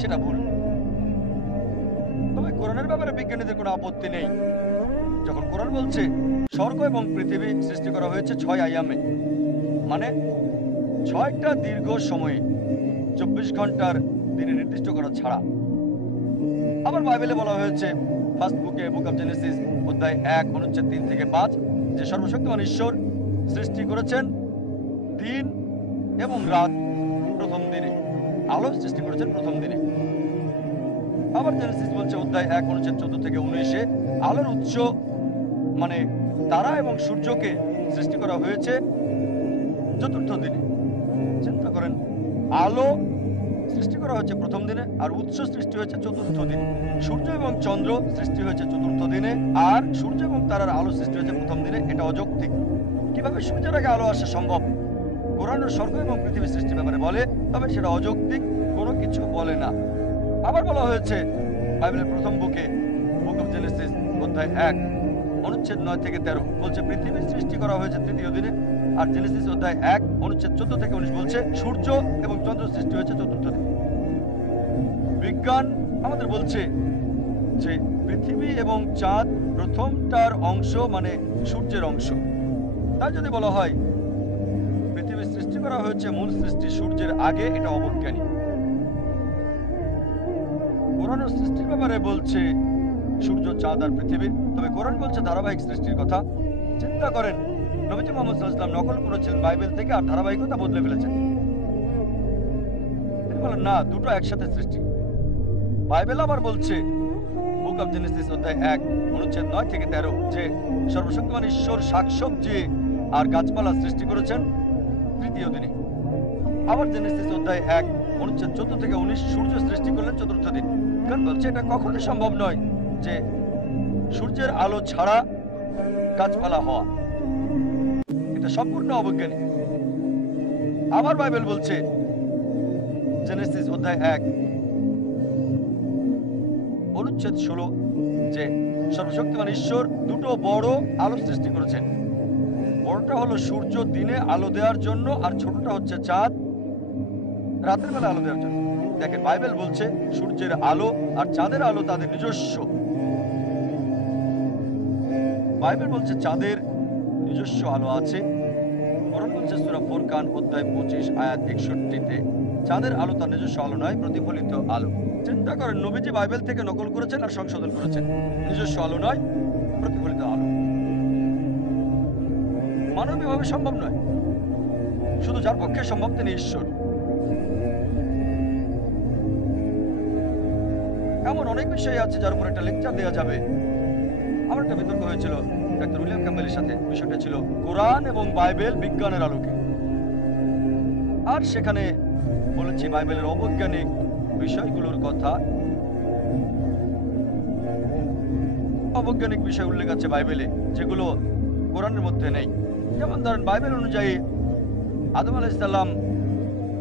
সেটা ভুল। তবে কোরআনের ব্যাপারে বিজ্ঞানীদের কোনো আপত্তি নেই। যখন কোরআন বলছে স্বর্গ এবং পৃথিবী সৃষ্টি করা হয়েছে 6 আয়ামে, মানে 6টা দীর্ঘ সময়ে, 24 ঘন্টার দিনে নির্দিষ্ট করা ছাড়া। আবার বাইবেলে বলা হয়েছে ফার্স্ট বুকে, বুক অফ জেনেসিস অধ্যায় 1 অনুচ্ছেদ 3 থেকে 5, যে সর্বশক্তিমান ঈশ্বর সৃষ্টি করেছেন দিন এবং রাত প্রথম দিনে, আলো সৃষ্টি করেছেন প্রথম দিনে। আবার জেনেসিস বলছে অধ্যায় 1 অনুচ্ছেদ 14 থেকে 19, আলোর উৎস মানে তারা এবং সূর্যকে সৃষ্টি করা হয়েছে চতুর্থ দিনে। চিন্তা করেন, আলো সৃষ্টি করা হয়েছে প্রথম দিনে আর উৎস সৃষ্টি হয়েছে চতুর্থ দিনে। সূর্য এবং চন্দ্র সৃষ্টি হয়েছে চতুর্থ দিনে আর সূর্য এবং তারার আলো সৃষ্টি হয়েছে প্রথম দিনে। এটা অযৌক্তিক। কিভাবে সূর্যের আগে আলো আসা সম্ভব? কোরআনের স্বর্গ এবং পৃথিবী সৃষ্টির ব্যাপারে বলে, তবে সেটা অযৌক্তিক, কোনো কিছু বলে না। আবার বলা হয়েছে বাইবেলের প্রথম বুকে, বুক অফ জেনেসিস অধ্যায় 1 অনুচ্ছেদ 9 থেকে 13 বলছে পৃথিবী সৃষ্টি করা হয়েছে তৃতীয় দিনে। আর জেনেসিস অধ্যায় 1 অনুচ্ছেদ 14 থেকে 19 বলছে সূর্য এবং চন্দ্র সৃষ্টি হয়েছে চতুর্থ দিনে। বিজ্ঞান আমাদের বলছে যে পৃথিবী এবং চাঁদ প্রথমটার অংশ, মানে সূর্যের অংশ। তাই যদি বলা হয় পৃথিবী সৃষ্টি করা হয়েছে মূল সৃষ্টি সূর্যের আগে, এটা অবৈজ্ঞানিক। কোরআন সৃষ্টির ব্যাপারে বলছে সূর্য, চাঁদ আর পৃথিবীর, তবে কোরআন বলছে ধারাবাহিক সৃষ্টির কথা। চিন্তা করেন, নবীজি মুহাম্মদ সাল্লাল্লাহু আলাইহি ওয়াসাল্লাম নকল করেছিলেন বাইবেল থেকে আর ধারাবাহিকতা বদলে ফেলেছেন। তিনি বলেন না, দুটো একসাথে সৃষ্টি। বাইবেল আবার বলছে বুক অফ জেনেসিস অধ্যায় 1 অনুচ্ছেদ 9 থেকে 13 যে সর্বশক্তিমান ঈশ্বর শাকসবজি আর গাছপালা সৃষ্টি করেছেন তৃতীয় দিনে। আবার জেনেসিস অধ্যায় 1 অনুচ্ছেদ 14 থেকে 19 সূর্য সৃষ্টি করলেন চতুর্থ দিন। কারণ বলছে এটা কখনোই সম্ভব নয় যে সূর্যের আলো ছাড়া গাছপালা হওয়া, এটা সম্পূর্ণ অবৈজ্ঞানিক। আবার বাইবেল বলছে জেনেসিস অধ্যায় 1 অনুচ্ছেদ 16 যে সর্বশক্তিমান ঈশ্বর দুটো বড় আলো সৃষ্টি করেছেন। বড়টা হলো সূর্য দিনে আলো দেওয়ার জন্য, আর ছোটটা হচ্ছে চাঁদ রাতের বেলা আলো দেওয়ার জন্য। দেখেন বাইবেল বলছে সূর্যের আলো আর চাঁদের আলো তাদের নিজস্ব। বাইবেল বলছে চাঁদের নিজস্ব আলো আছে। কোরআন বলছে সূরা ফুরকান অধ্যায় 25 আয়াত 61-তে চাঁদের আলো তার নিজস্ব আলো নয়, প্রতিফলিত আলো। চিন্তা করেন, নবীজি বাইবেল থেকে নকল করেছেন আর সংশোধন করেছেন। নিজস্ব আলো নয়, প্রতিফলিত আলো। মানবীয়ভাবে সম্ভব নয়, শুধু যার পক্ষে সম্ভব তিনি ঈশ্বর। এমন অনেক বিষয় আছে যার উপর একটা লেকচার দেওয়া যাবে। আমার একটা বিতর্ক হয়েছিল ডাক্তার উইলিয়াম ক্যাম্বেলের সাথে। বিষয়টা ছিল কোরআন এবং বাইবেল বিজ্ঞানের আলোকে। আর সেখানে বলেছি বাইবেলের অবৈজ্ঞানিক বিষয়গুলোর কথা। অবৈজ্ঞানিক বিষয় উল্লেখ আছে বাইবেলে যেগুলো কোরআনের মধ্যে নেই। যেমন ধরেন বাইবেল অনুযায়ী আদম আলাইহিস সালাম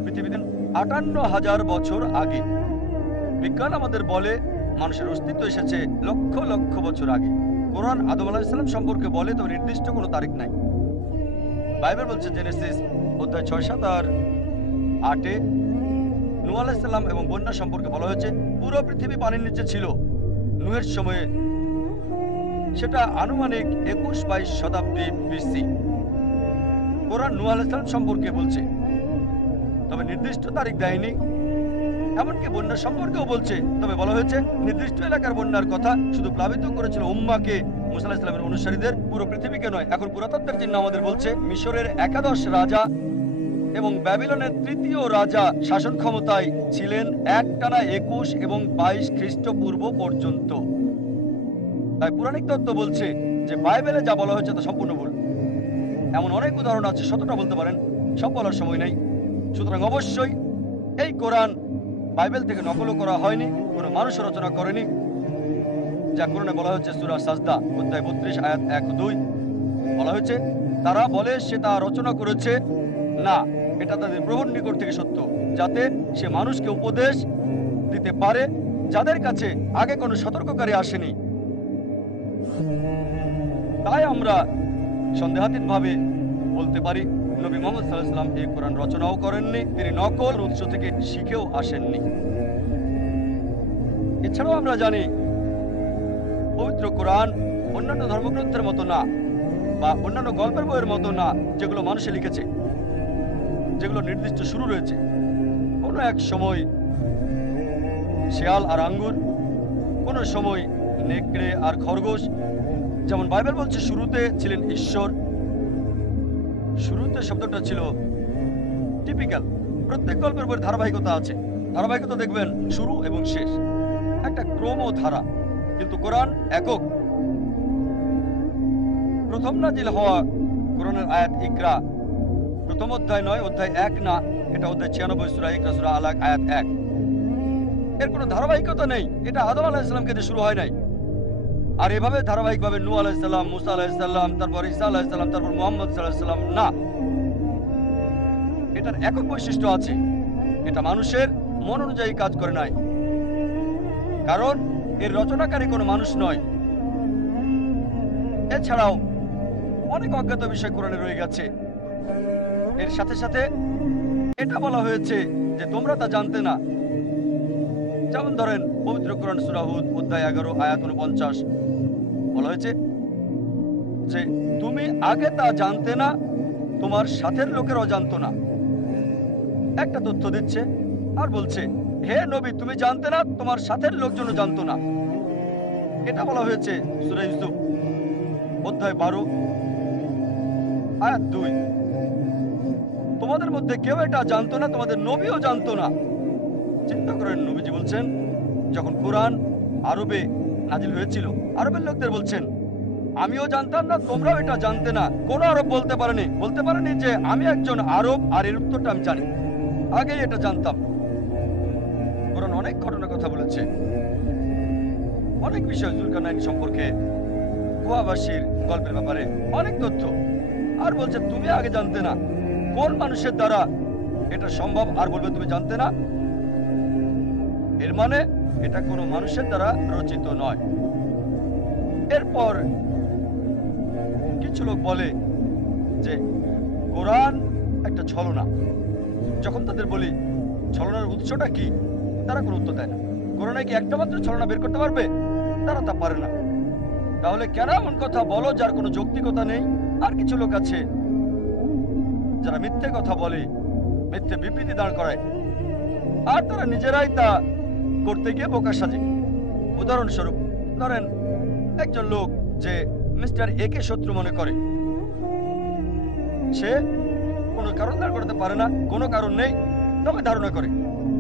পৃথিবীতে 58,000 বছর আগে। বিজ্ঞান আমাদের বলে মানুষের অস্তিত্ব এসেছে লক্ষ লক্ষ বছর আগে। কোরআন আদম আলাইহিস সালাম সম্পর্কে বলে, তবে নির্দিষ্ট কোনো তারিখ নাই। বাইবেল বলছে জেনেসিস অধ্যায় 6, 7 আর 8-এ নূহ আলাইহিস সালাম এবং বন্যা সম্পর্কে বলা হয়েছে পুরো পৃথিবী পানির নিচে ছিল নূহের সময়ে। সেটা আনুমানিক 21-22 শতাব্দী BC। কোরআন নূহ আলাইহিস সালাম সম্পর্কে বলছে, তবে নির্দিষ্ট তারিখ দেয়নি। এমনকি বন্যা সম্পর্কেও বলছে, তবে বলা হয়েছে নির্দিষ্ট এলাকার বন্যার কথা, শুধু প্লাবিত করেছিল উম্মাকে, মুসা আলাইহিস সালামের অনুসারীদের, পুরো পৃথিবীকে নয়। এখন পুরাতত্ত্বের চিহ্ন আমাদের বলছে মিশরের 11 রাজা এবং ব্যাবিলনের 3য় রাজা শাসন ক্ষমতায় ছিলেন একটানা 21 এবং 22 খ্রিস্টপূর্ব পর্যন্ত। তাই পৌরাণিক তত্ত্ব বলছে যে বাইবেলে যা বলা হয়েছে তা সম্পূর্ণ ভুল। এমন অনেক উদাহরণ আছে, শতটা বলতে পারেন, সব বলার সময় নেই। সুতরাং অবশ্যই এই কোরআন বাইবেল থেকে নকলও করা হয়নি, কোনো মানুষ রচনা করেনি। যা কোরআনে বলা হয়েছে সূরা সাজদা অধ্যায় 32 আয়াত 1-2 বলা হয়েছে তারা বলে সে তা রচনা করেছে। না, এটা তাদের প্রভুর নিকট থেকে সত্য, যাতে সে মানুষকে উপদেশ দিতে পারে যাদের কাছে আগে কোনো সতর্ককারী আসেনি। তাই আমরা সন্দেহাতীতভাবে বলতে পারি নবী মুহাম্মদ সাল্লাল্লাহু আলাইহি ওয়াসাল্লাম এই কোরআন রচনাও করেননি, তিনি নকল উৎস থেকে শিখেও আসেননি। এছাড়াও আমরা জানি পবিত্র কোরআন অন্যান্য ধর্মগ্রন্থের মতো না, বা অন্যান্য গল্পের বইয়ের মতো না যেগুলো মানুষে লিখেছে, যেগুলো নির্দিষ্ট শুরু রয়েছে। কোনো এক সময় শেয়াল আর আঙ্গুর, কোনো সময় নেকড়ে আর খরগোশ। যেমন বাইবেল বলছে শুরুতে ছিলেন ঈশ্বর। শুরুতে শব্দটা ছিল টিপিক্যাল। প্রত্যেক গল্পের বইয়ের ধারাবাহিকতা আছে। ধারাবাহিকতা দেখবেন শুরু এবং শেষ, একটা ক্রম ও ধারা। কিন্তু কোরআন একক। প্রথম নাজিল হওয়া কোরআনের আয়াত ইকরা, প্রথম অধ্যায় নয়, অধ্যায় 1 না, এটা অধ্যায় 96 সূরা ইকরা সূরা আলাক আয়াত 1। এর কোনো ধারাবাহিকতা নেই। এটা আদম আলাইহিস সালামকে দিয়ে শুরু হয় নাই। আর এভাবে ধারাবাহিকভাবে নূহ আলাইহিস সালাম, মুসা আলাইহিস সালাম, তারপর ঈসা আলাইহিস সালাম, তারপর মুহাম্মদ সাল্লাল্লাহু আলাইহি সাল্লাম না। এটার একক বৈশিষ্ট্য আছে। এটা মানুষের মন অনুযায়ী কাজ করে নাই, কারণ এর রচনাকারী কোনো মানুষ নয়। এছাড়াও অনেক অজ্ঞাত বিষয় কোরআনে রয়ে গেছে। এর সাথে সাথে এটা বলা হয়েছে যে তোমরা তা জানতে না। যেমন ধরেন পবিত্র কোরআন সূরা হুদ অধ্যায় 11 আয়াত 49 বলা হয়েছে যে তুমি আগে তা জানতে না, তোমার সাথের লোকেরাও জানতো না। একটা তথ্য দিচ্ছে আর বলছে হে নবী তুমি জানতে না, তোমার সাথের লোকজনও জানতো না। এটা বলা হয়েছে সূরা ইউসুফ অধ্যায় 12 আয়াত 2, তোমাদের মধ্যে কেউ এটা জানতো না, তোমাদের নবীও জানতো না। চিন্তা করেন, নবীজি বলছেন যখন কোরআন আরবে নাজিল হয়েছিল, আরবের লোকদের বলছেন আমিও জানতাম না, তোমরাও এটা জানতে না। কোন আরব বলতে পারেনি যে আমি একজন আরব আর এর উত্তরটা আমি জানি, আগেই এটা জানতাম। কোরআন অনেক ঘটনার কথা বলেছে, অনেক বিষয়, জুলকারনাইন সম্পর্কে, কুয়াবাসীর গল্পের ব্যাপারে অনেক তথ্য। আর বলছে তুমি আগে জানতে না। কোন মানুষের দ্বারা এটা সম্ভব আর বলবে তুমি জানতে না? এর মানে এটা কোনো মানুষের দ্বারা রচিত নয়। এরপর কিছু লোক বলে যে কোরআন একটা ছলনা। যখন তাদের বলি ছলনার উৎসটা কি, তারা কোনো উত্তর দেয় না। কোরআনে কি একটা মাত্র ছলনা বের করতে পারবে? তারা তা পারে না। তাহলে কেন এমন কথা বলো যার কোনো যৌক্তিকতা নেই? আর কিছু লোক আছে যারা মিথ্যে কথা বলে, মিথ্যে বিবৃতি দাঁড় করায়, আর তারা নিজেরাই তা করতে গিয়ে বোকা সাজে। উদাহরণস্বরূপ ধরেন একজন লোক যে মিস্টার এ কে শত্রু মনে করে, সে কোনো কারণ দাঁড় করতে পারে না, কোনো কারণ নেই, তবে ধারণা করে,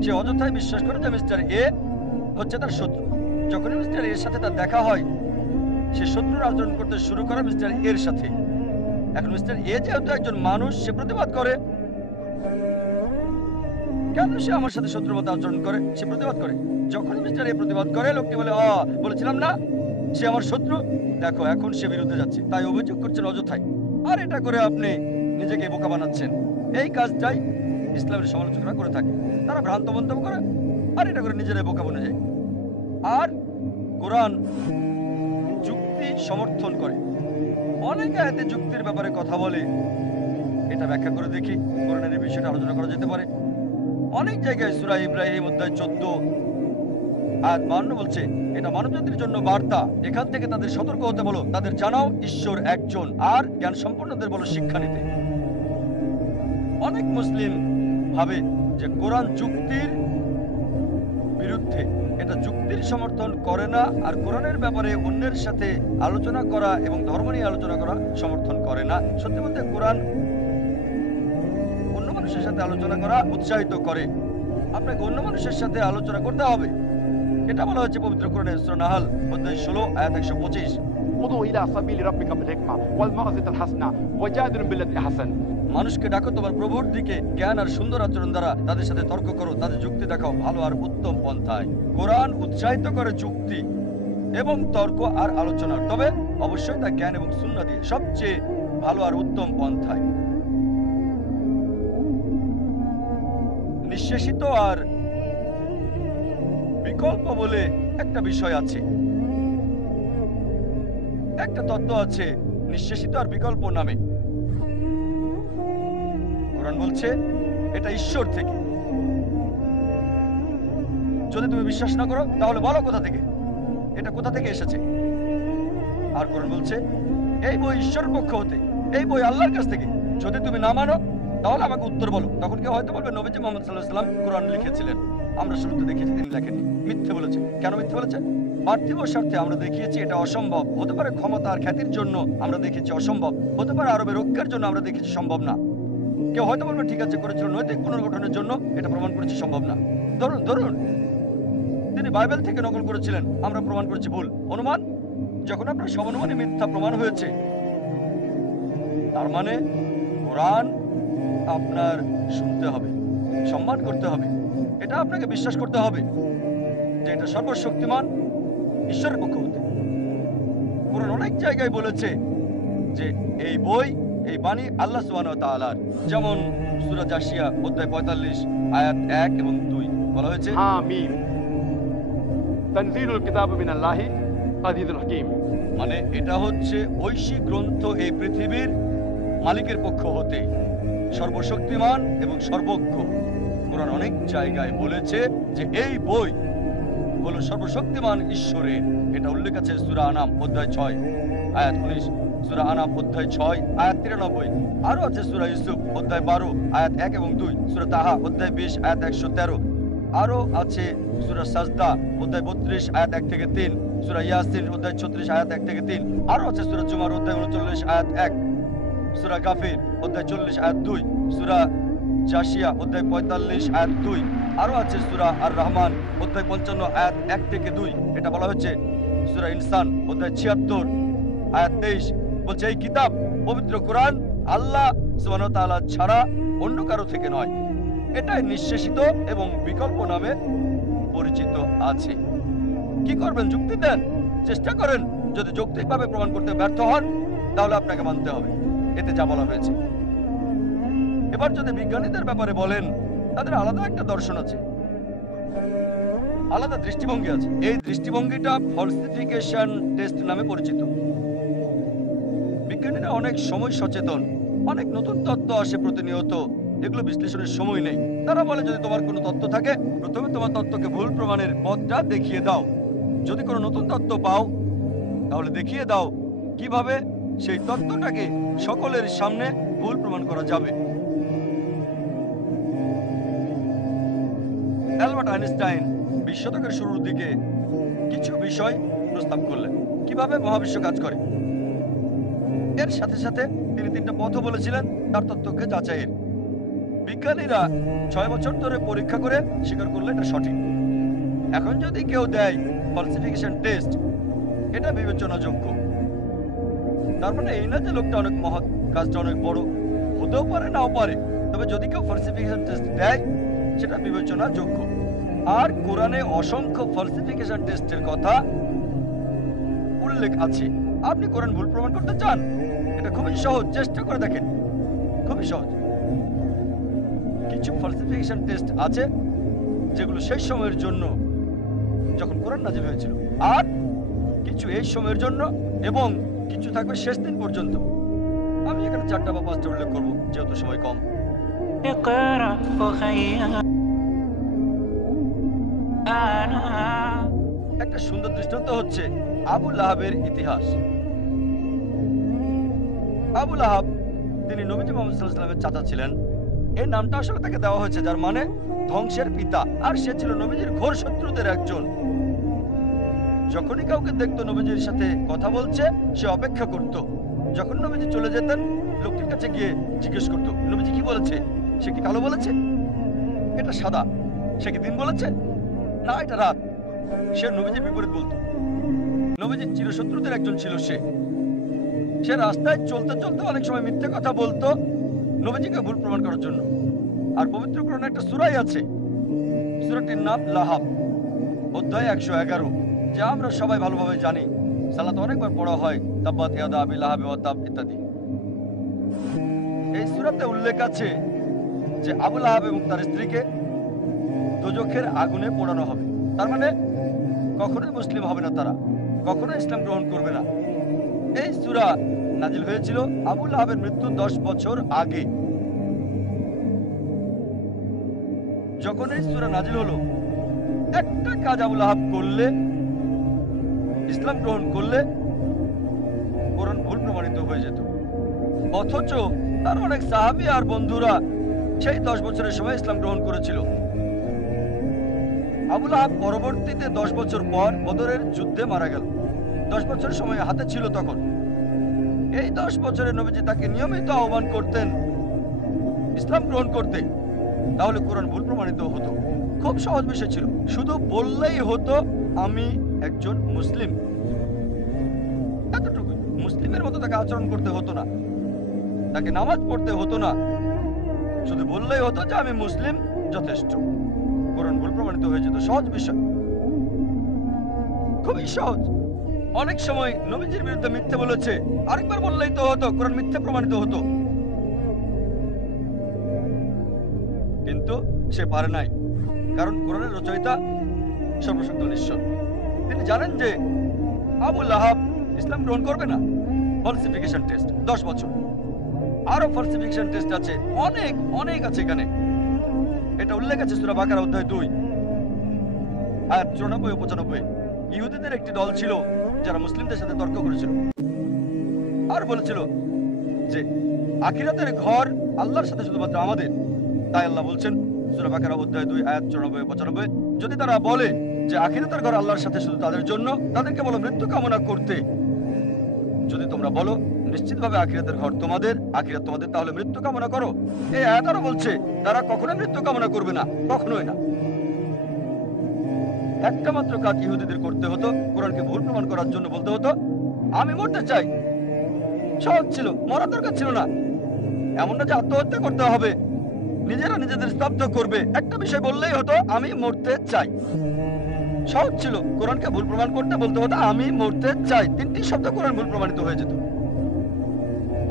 সে অযথায় বিশ্বাস করে যে মিস্টার এ হচ্ছে তার শত্রু। যখনই মিস্টার এর সাথে তার দেখা হয়, সে শত্রুর আচরণ করতে শুরু করে মিস্টার এর সাথে। এখন মিস্টার এ যেহেতু একজন মানুষ, সে প্রতিবাদ করে, কেন সে আমার সাথে শত্রুর মতো আচরণ করে? সে প্রতিবাদ করে। যখন মিস্টার এ প্রতিবাদ করে, লোকটি বলে বলেছিলাম না সে আমার শত্রু, দেখো এখন সে বিরুদ্ধে যাচ্ছে, তাই অভিযোগ করছেন অযথায়। আর এটা করে আপনি নিজেকে বোকা বানাচ্ছেন। এই কাজটাই ইসলামের সমালোচকরা করে থাকে। তারা ভ্রান্ত মন্তব্য করে আর এটা করে নিজেরাই বোকা বনে যায়। আর কোরআন যুক্তি সমর্থন করে, অনেক আয়াতে যুক্তির ব্যাপারে কথা বলে। এটা ব্যাখ্যা করে দেখি, কোরআনের এই বিষয়টা আলোচনা করা যেতে পারে। অনেক জায়গায় সূরা ইব্রাহিম অধ্যায় 14 আয়াত 52 বলছে এটা মানবজাতির জন্য বার্তা, এখান থেকে তাদের সতর্ক হতে বলো, তাদের জানাও ঈশ্বর একজন, আর জ্ঞান সম্পন্নদের বলো শিক্ষা নিতে। অনেক মুসলিম ভাবে যে কোরআন যুক্তির বিরুদ্ধে, এটা যুক্তির সমর্থন করে না, আর কোরআনের ব্যাপারে অন্যের সাথে আলোচনা করা এবং ধর্ম নিয়ে আলোচনা করা সমর্থন করে না। সত্যি বলতে কোরআন অন্য মানুষের সাথে আলোচনা করা উৎসাহিত করে। আপনাকে অন্য মানুষের সাথে আলোচনা করতে হবে, এটা বলা হচ্ছে পবিত্র কোরআনে সূরা নাহল অধ্যায় 16 আয়াত 125। উদু ইলা সাবিলি রাব্বিকা বিল হিকমা ওয়াল মাউযিজাতিল হাসানা ওয়াজাদিলুম বিল্লাতি আহসান। মানুষকে ডাকো তোমার প্রভুর দিকে, জ্ঞান আর সুন্দর আচরণ দ্বারা তাদের সাথে তর্ক করো, তাদের যুক্তি দেখাও ভালো আর উত্তম পন্থায়। কোরআন উৎসাহিত করে যুক্তি এবং তর্ক আর আলোচনার, তবে অবশ্যই তা জ্ঞান এবং সুন্নাহ দিয়ে সবচেয়ে ভালো আর উত্তম পন্থায়। নিঃশেষিত আর বিকল্প বলে একটা বিষয় আছে, একটা তত্ত্ব আছে নিঃশেষিত আর বিকল্প নামে। কোরআন বলছে এটা ঈশ্বর থেকে। যদি তুমি বিশ্বাস না করো তাহলে বলো কোথা থেকে, এটা কোথা থেকে এসেছে। আর কোরআন বলছে এই বই ঈশ্বরের পক্ষ হতে, এই বই আল্লাহর কাছ থেকে। যদি তুমি না মানো তাহলে আমাকে উত্তর বলো। তখন কেউ হয়তো বলবে নবীজি মুহাম্মদ সাল্লাল্লাহু আলাইহি ওয়াসাল্লাম কোরআন লিখেছিলেন, আমরা শুরুতে দেখেছি তিনি লেখেননি। মিথ্যে বলেছে। কেন মিথ্যে বলেছে? পার্থিব স্বার্থে আমরা দেখিয়েছি এটা অসম্ভব। হতে পারে ক্ষমতা আর খ্যাতির জন্য আমরা দেখেছি অসম্ভব, হতে পারে আরবের রক্ষার জন্য আমরা দেখেছি সম্ভব না। কেউ হয়তো বলবে ঠিক আছে করেছিল নৈতিক পুনর্গঠনের জন্য, এটা প্রমাণ করেছি সম্ভব না। ধরুন তিনি বাইবেল থেকে নকল করেছিলেন, আমরা প্রমাণ করেছি ভুল। অনুমান, যখন আপনার সব অনুমানই মিথ্যা প্রমাণ হয়েছে, তার মানে কোরআন আপনার শুনতে হবে, সম্মান করতে হবে, এটা আপনাকে বিশ্বাস করতে হবে যে এটা সর্বশক্তিমান ঈশ্বরের পক্ষ হতে। কোরআন অনেক জায়গায় বলেছে যে এই বই, এই বাণী আল্লাহ সুবহানাহু ওয়া তাআলার। যেমন সূরা জাসিয়া অধ্যায় 45 আয়াত 1 এবং 2 বলা হয়েছে হামিম তানজিলুল কিতাবি মিনাল্লাহি আজিজুল হাকীম, মানে এটা হচ্ছে ঐশী গ্রন্থ এই পৃথিবীর মালিকের পক্ষ হতে, সর্বশক্তিমান এবং সর্বজ্ঞ। কোরআন অনেক জায়গায় বলেছে যে এই বই হলো সর্বশক্তিমান ঈশ্বরের। এটা উল্লেখ আছে সূরা আনাম অধ্যায় 6 আয়াত 19, সূরা আনাম অধ্যায় 6 আয়াত 93, আরো আছে সূরা ইউসুফ অধ্যায় 12 আয়াত 1 এবং 2, সূরা তাহা অধ্যায় 20 আয়াত 113, আরো আছে সূরা সাজদা অধ্যায় 32 আয়াত 1 থেকে 3, সূরা ইয়াসিন অধ্যায় 36 আয়াত 1 থেকে 3, আরো আছে সূরা জুমার অধ্যায় 39 আয়াত 1। সূরা গাফির অধ্যায় 40 আয়াত 2, সূরা জাসিয়া অধ্যায় 45 আয়াত 2, আরো আছে সূরা আর রহমান অধ্যায় 55 আয়াত 1 থেকে 2। এটা বলা হচ্ছে সূরা ইনসান অধ্যায় 76 আয়াত 23। বলছে এই কিতাব পবিত্র কোরআন আল্লাহ সুবহানাহু ওয়া তাআলা ছাড়া অন্য কারো থেকে নয়, এটাই নিঃশেষিত এবং বিকল্প নামে পরিচিত আছে। কি করবেন? যুক্তি দেন, চেষ্টা করেন। যদি যৌক্তিকভাবে প্রমাণ করতে ব্যর্থ হন তাহলে আপনাকে মানতে হবে, এতে যা বলা হয়েছে। এবার যদি বিজ্ঞানীদের ব্যাপারে বলেন, তাদের আলাদা একটা দর্শন আছে, আলাদা দৃষ্টিভঙ্গি আছে। এই দৃষ্টিভঙ্গিটা ফলসিফিকেশন টেস্ট নামে পরিচিত। বিজ্ঞানীরা অনেক সময় সচেতন, অনেক নতুন তত্ত্ব আসে প্রতিনিয়ত, এগুলো বিশ্লেষণের সময় নেই। তারা বলে যদি তোমার কোনো তত্ত্ব থাকে প্রথমে তোমার তত্ত্বকে ভুল প্রমাণের পথটা দেখিয়ে দাও। যদি কোনো নতুন তত্ত্ব পাও তাহলে দেখিয়ে দাও কিভাবে সেই তত্ত্বটাকে সকলের সামনে ভুল প্রমাণ করা যাবে। অ্যালবার্ট আইনস্টাইন 20 শতকের শুরুর দিকে কিছু বিষয় প্রস্তাব করলেন, কিভাবে মহাবিশ্ব কাজ করে। এর সাথে সাথে তিনি 3টা পথও বলেছিলেন তার তত্ত্বকে যাচাইয়ের। বিজ্ঞানীরা 6 বছর ধরে পরীক্ষা করে স্বীকার করলে এটা সঠিক। এখন যদি কেউ দেয় ফলসিফিকেশন টেস্ট, এটা বিবেচনাযোগ্য। তার মানে এই না যে লোকটা অনেক মহৎ, কাজটা অনেক বড়, হতেও পারে নাও পারে, তবে যদি কেউ ফলসিফিকেশন টেস্ট দেয় সেটা বিবেচনাযোগ্য। আর কোরআনে অসংখ্য ফলসিফিকেশন টেস্টের কথা উল্লেখ আছে। আপনি কোরআন ভুল প্রমাণ করতে চান, এটা খুবই সহজ, চেষ্টা করে দেখেন, খুবই সহজ। কিছু ফলসিফিকেশন টেস্ট আছে যেগুলো সেই সময়ের জন্য যখন কোরআন নাযিল হয়েছিল, আর কিছু এই সময়ের জন্য, এবং কিছু থাকবে শেষ দিন পর্যন্ত। আমি এখানে 4টা বা 5টা উল্লেখ করবো যেহেতু সময় কম। একটা সুন্দর দৃষ্টান্ত হচ্ছে আবু লাহাবের ইতিহাস। আবু লাহাব তিনি নবীজি মুহাম্মদ সাল্লাল্লাহু আলাইহি ওয়াসাল্লামের চাচা ছিলেন। এই নামটা আসলে তাকে দেওয়া হয়েছে যার মানে ধ্বংসের পিতা, আর সে ছিল নবীজির ঘোর শত্রুদের একজন। যখনই কাউকে দেখতো নবীজির সাথে কথা বলছে সে অপেক্ষা করত। যখন নবীজি চলে যেতেন লোকটির কাছে গিয়ে জিজ্ঞেস করত, নবীজি কি বলেছে? সে কি কালো বলেছে? এটা সাদা। সে কি দিন বলেছে? না, এটা রাত। সে নবীজির বিপরীত বলতো। নবীজির চিরশত্রুদের একজন ছিল সে। সে রাস্তায় চলতে চলতে অনেক সময় মিথ্যে কথা বলতো নবীজিকে ভুল প্রমাণ করার জন্য। আর পবিত্র কোরআনে একটা সূরাই আছে, সূরাটির নাম লাহাব, অধ্যায় 111, যা আমরা সবাই ভালোভাবে জানি। সালাতে অনেকবার পড়া হয়, তাব্বাত ইয়াদা আবি লাহাব ওয়া তাব ইত্যাদি। এই সূরাতে উল্লেখ আছে যে আবু লাহাব এবং তার স্ত্রীকে দোজখের আগুনে পোড়ানো হবে। তার মানে কখনোই মুসলিম হবে না, তারা কখনোই ইসলাম গ্রহণ করবে না। এই সূরা নাজিল হয়েছিল আবু লাহাবের মৃত্যুর 10 বছর আগে। যখন এই সূরা নাজিল হলো, একটা কাজ আবু লাহাব করলে, ইসলাম গ্রহণ করলে কোরআন ভুল প্রমাণিত হয়ে যেত। অথচ তার অনেক সাহাবী আর বন্ধুরা সেই 10 বছরের সময় ইসলাম গ্রহণ করেছিল। আবু লাহাব পরবর্তীতে 10 বছর পর বদরের যুদ্ধে মারা গেল। 10 বছর সময় হাতে ছিল তখন। এই 10 বছরে নবীজি তাকে নিয়মিত আহ্বান করতেন ইসলাম গ্রহণ করতে, তাহলে কোরআন ভুল প্রমাণিত হতো। খুব সহজ বিষয় ছিল, শুধু বললেই হতো আমি একজন মুসলিম, এতটুকু। মুসলিমের মতো তাকে আচরণ করতে হতো না, তাকে নামাজ পড়তে হতো না, শুধু বললেই হতো যে আমি মুসলিম, যথেষ্ট। কোরআন ভুল প্রমাণিত হয়ে যেত। সহজ বিষয়, খুবই সহজ। অনেক সময় নবীজির বিরুদ্ধে মিথ্যে বলেছে, আরেকবার বললেই তো হতো, কোরআন মিথ্যে প্রমাণিত হতো। কিন্তু সে পারে নাই, কারণ কোরআনের রচয়িতা সর্বশক্ত ঈশ্বর। তিনি জানেন যে আবু লাহাব ইসলাম গ্রহণ করবে না। ফলসিফিকেশন টেস্ট 10 বছর। আরো ফলসিফিকেশন টেস্ট আছে, অনেক অনেক আছে এখানে। এটা উল্লেখ আছে সূরা বাকারা অধ্যায় 2 আয়াত 94 ও 95। ইহুদিদের একটি দল ছিল যারা মুসলিমদের সাথে তর্ক করেছিল আর বলেছিল যে আখিরাতের ঘর আল্লাহর সাথে শুধুমাত্র আমাদের। তাই আল্লাহ বলছেন সূরা বাকারা অধ্যায় 2 আয়াত 94 ও 95, যদি তারা বলে যে আখিরাতের ঘর আল্লাহর সাথে শুধু তাদের জন্য, তাদেরকে বলো মৃত্যু কামনা করতে। যদি তোমরা বলো নিশ্চিতভাবে আখিরাতের ঘর তোমাদের, আখিরাত তোমাদের, তাহলে মৃত্যু কামনা করো। এই আয়াত আরো বলছে তারা কখনোই মৃত্যু কামনা করবে না, কখনোই না। একটা মাত্র কাজ ইহুদিদের করতে হতো, কোরআনকে ভুল প্রমাণ করার জন্য বলতে হতো আমি মরতে চাই। সহজ ছিল, মরার দরকার ছিল না। এমন না যে আত্মহত্যা করতে হবে, নিজেরা নিজেদের স্তব্ধ করবে। একটা বিষয় বললেই হতো আমি মরতে চাই। সহজ ছিল, কোরআনকে ভুল প্রমাণ করতে বলতে হতো আমি মরতে চাই। 3টি শব্দ কোরআন ভুল প্রমাণিত হয়ে যেত।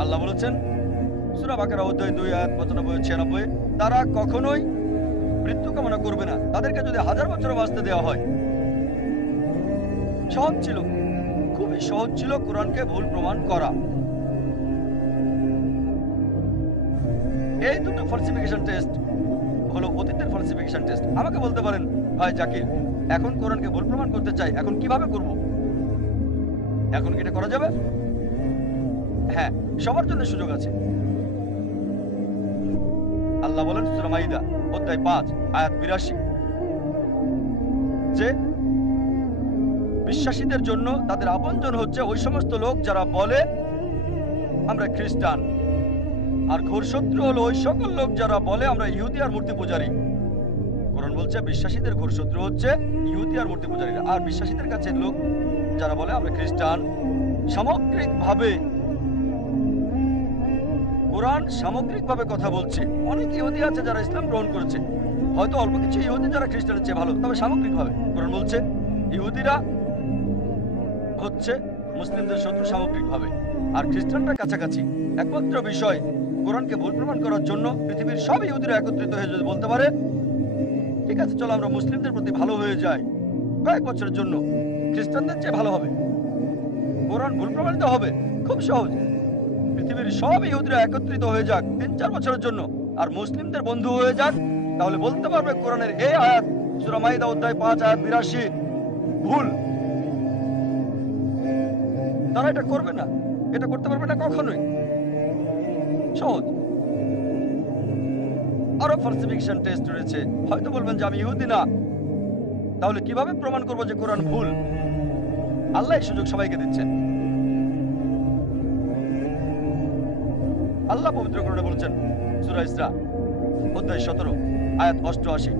আল্লাহ বলেছেন সূরা বাকারা অধ্যায় 2 আয়াত 95-96, তারা কখনোই মৃত্যু কামনা করবে না, তাদেরকে যদি 1000 বছর বাঁচতে দেওয়া হয়। সহজ ছিল, খুবই সহজ ছিল কোরআনকে ভুল প্রমাণ করা। এই দুটো ফলসিফিকেশন টেস্ট হলো অতীতের ফলসিফিকেশন টেস্ট। আমাকে বলতে পারেন ভাই জাকির, এখন কোরআনকে ভুল প্রমাণ করতে চাই, এখন কিভাবে করব? এখন কি এটা করা যাবে? হ্যাঁ, সবার জন্য সুযোগ আছে। আল্লাহ বলেন সূরা মাইদা অধ্যায় 5 আয়াত 82 যে বিশ্বাসীদের জন্য তাদের আপনজন হচ্ছে ওই সমস্ত লোক যারা বলে আমরা খ্রিস্টান, আর ঘোর শত্রু হলো ওই সকল লোক যারা বলে আমরা ইহুদি আর মূর্তি পূজারী। কোরআন বলছে বিশ্বাসীদের ঘোর শত্রু হচ্ছে ইহুদি আর মূর্তি পূজারীরা, আর বিশ্বাসীদের কাছে লোক যারা বলে আমরা খ্রিস্টান। সামগ্রিকভাবে কোরআন সামগ্রিকভাবে কথা বলছে। অনেক ইহুদি আছে যারা ইসলাম গ্রহণ করেছে, হয়তো অল্প কিছু ইহুদি যারা খ্রিস্টানের চেয়ে ভালো, তবে সামগ্রিকভাবে কোরআন বলছে ইহুদিরা হচ্ছে মুসলিমদের শত্রু সামগ্রিকভাবে, আর খ্রিস্টানরা কাছাকাছি। একমাত্র বিষয় কোরআনকে ভুল প্রমাণ করার জন্য পৃথিবীর সব ইহুদিরা একত্রিত হয়ে যদি বলতে পারে ঠিক আছে চলো আমরা মুসলিমদের প্রতি ভালো হয়ে যাই, কয়েক বছরের জন্য খ্রিস্টানদের চেয়ে ভালো হবে, কোরআন ভুল প্রমাণিত হবে। খুব সহজ, পৃথিবীর সব ইহুদিরা একত্রিত হয়ে যাক 3-4 বছরের জন্য, আর মুসলিমদের বন্ধু হয়ে যাক, তাহলে বলতে পারবে কোরআনের এই আয়াত সূরা মাইদা অধ্যায় 5 আয়াত 82 ভুল। তারা এটা করবে না, এটা করতে পারবে না কখনোই। সহজ। আরো ফলসিফিকেশন টেস্ট রয়েছে। হয়তো বলবেন যে আমি ইহুদি না, তাহলে কিভাবে প্রমাণ করব যে কোরআন ভুল? আল্লাহ এই সুযোগ সবাইকে দিচ্ছেন। আল্লাহ পবিত্র কোরআনে বলেছেন সূরা ইসরা অধ্যায় 17 আয়াত 88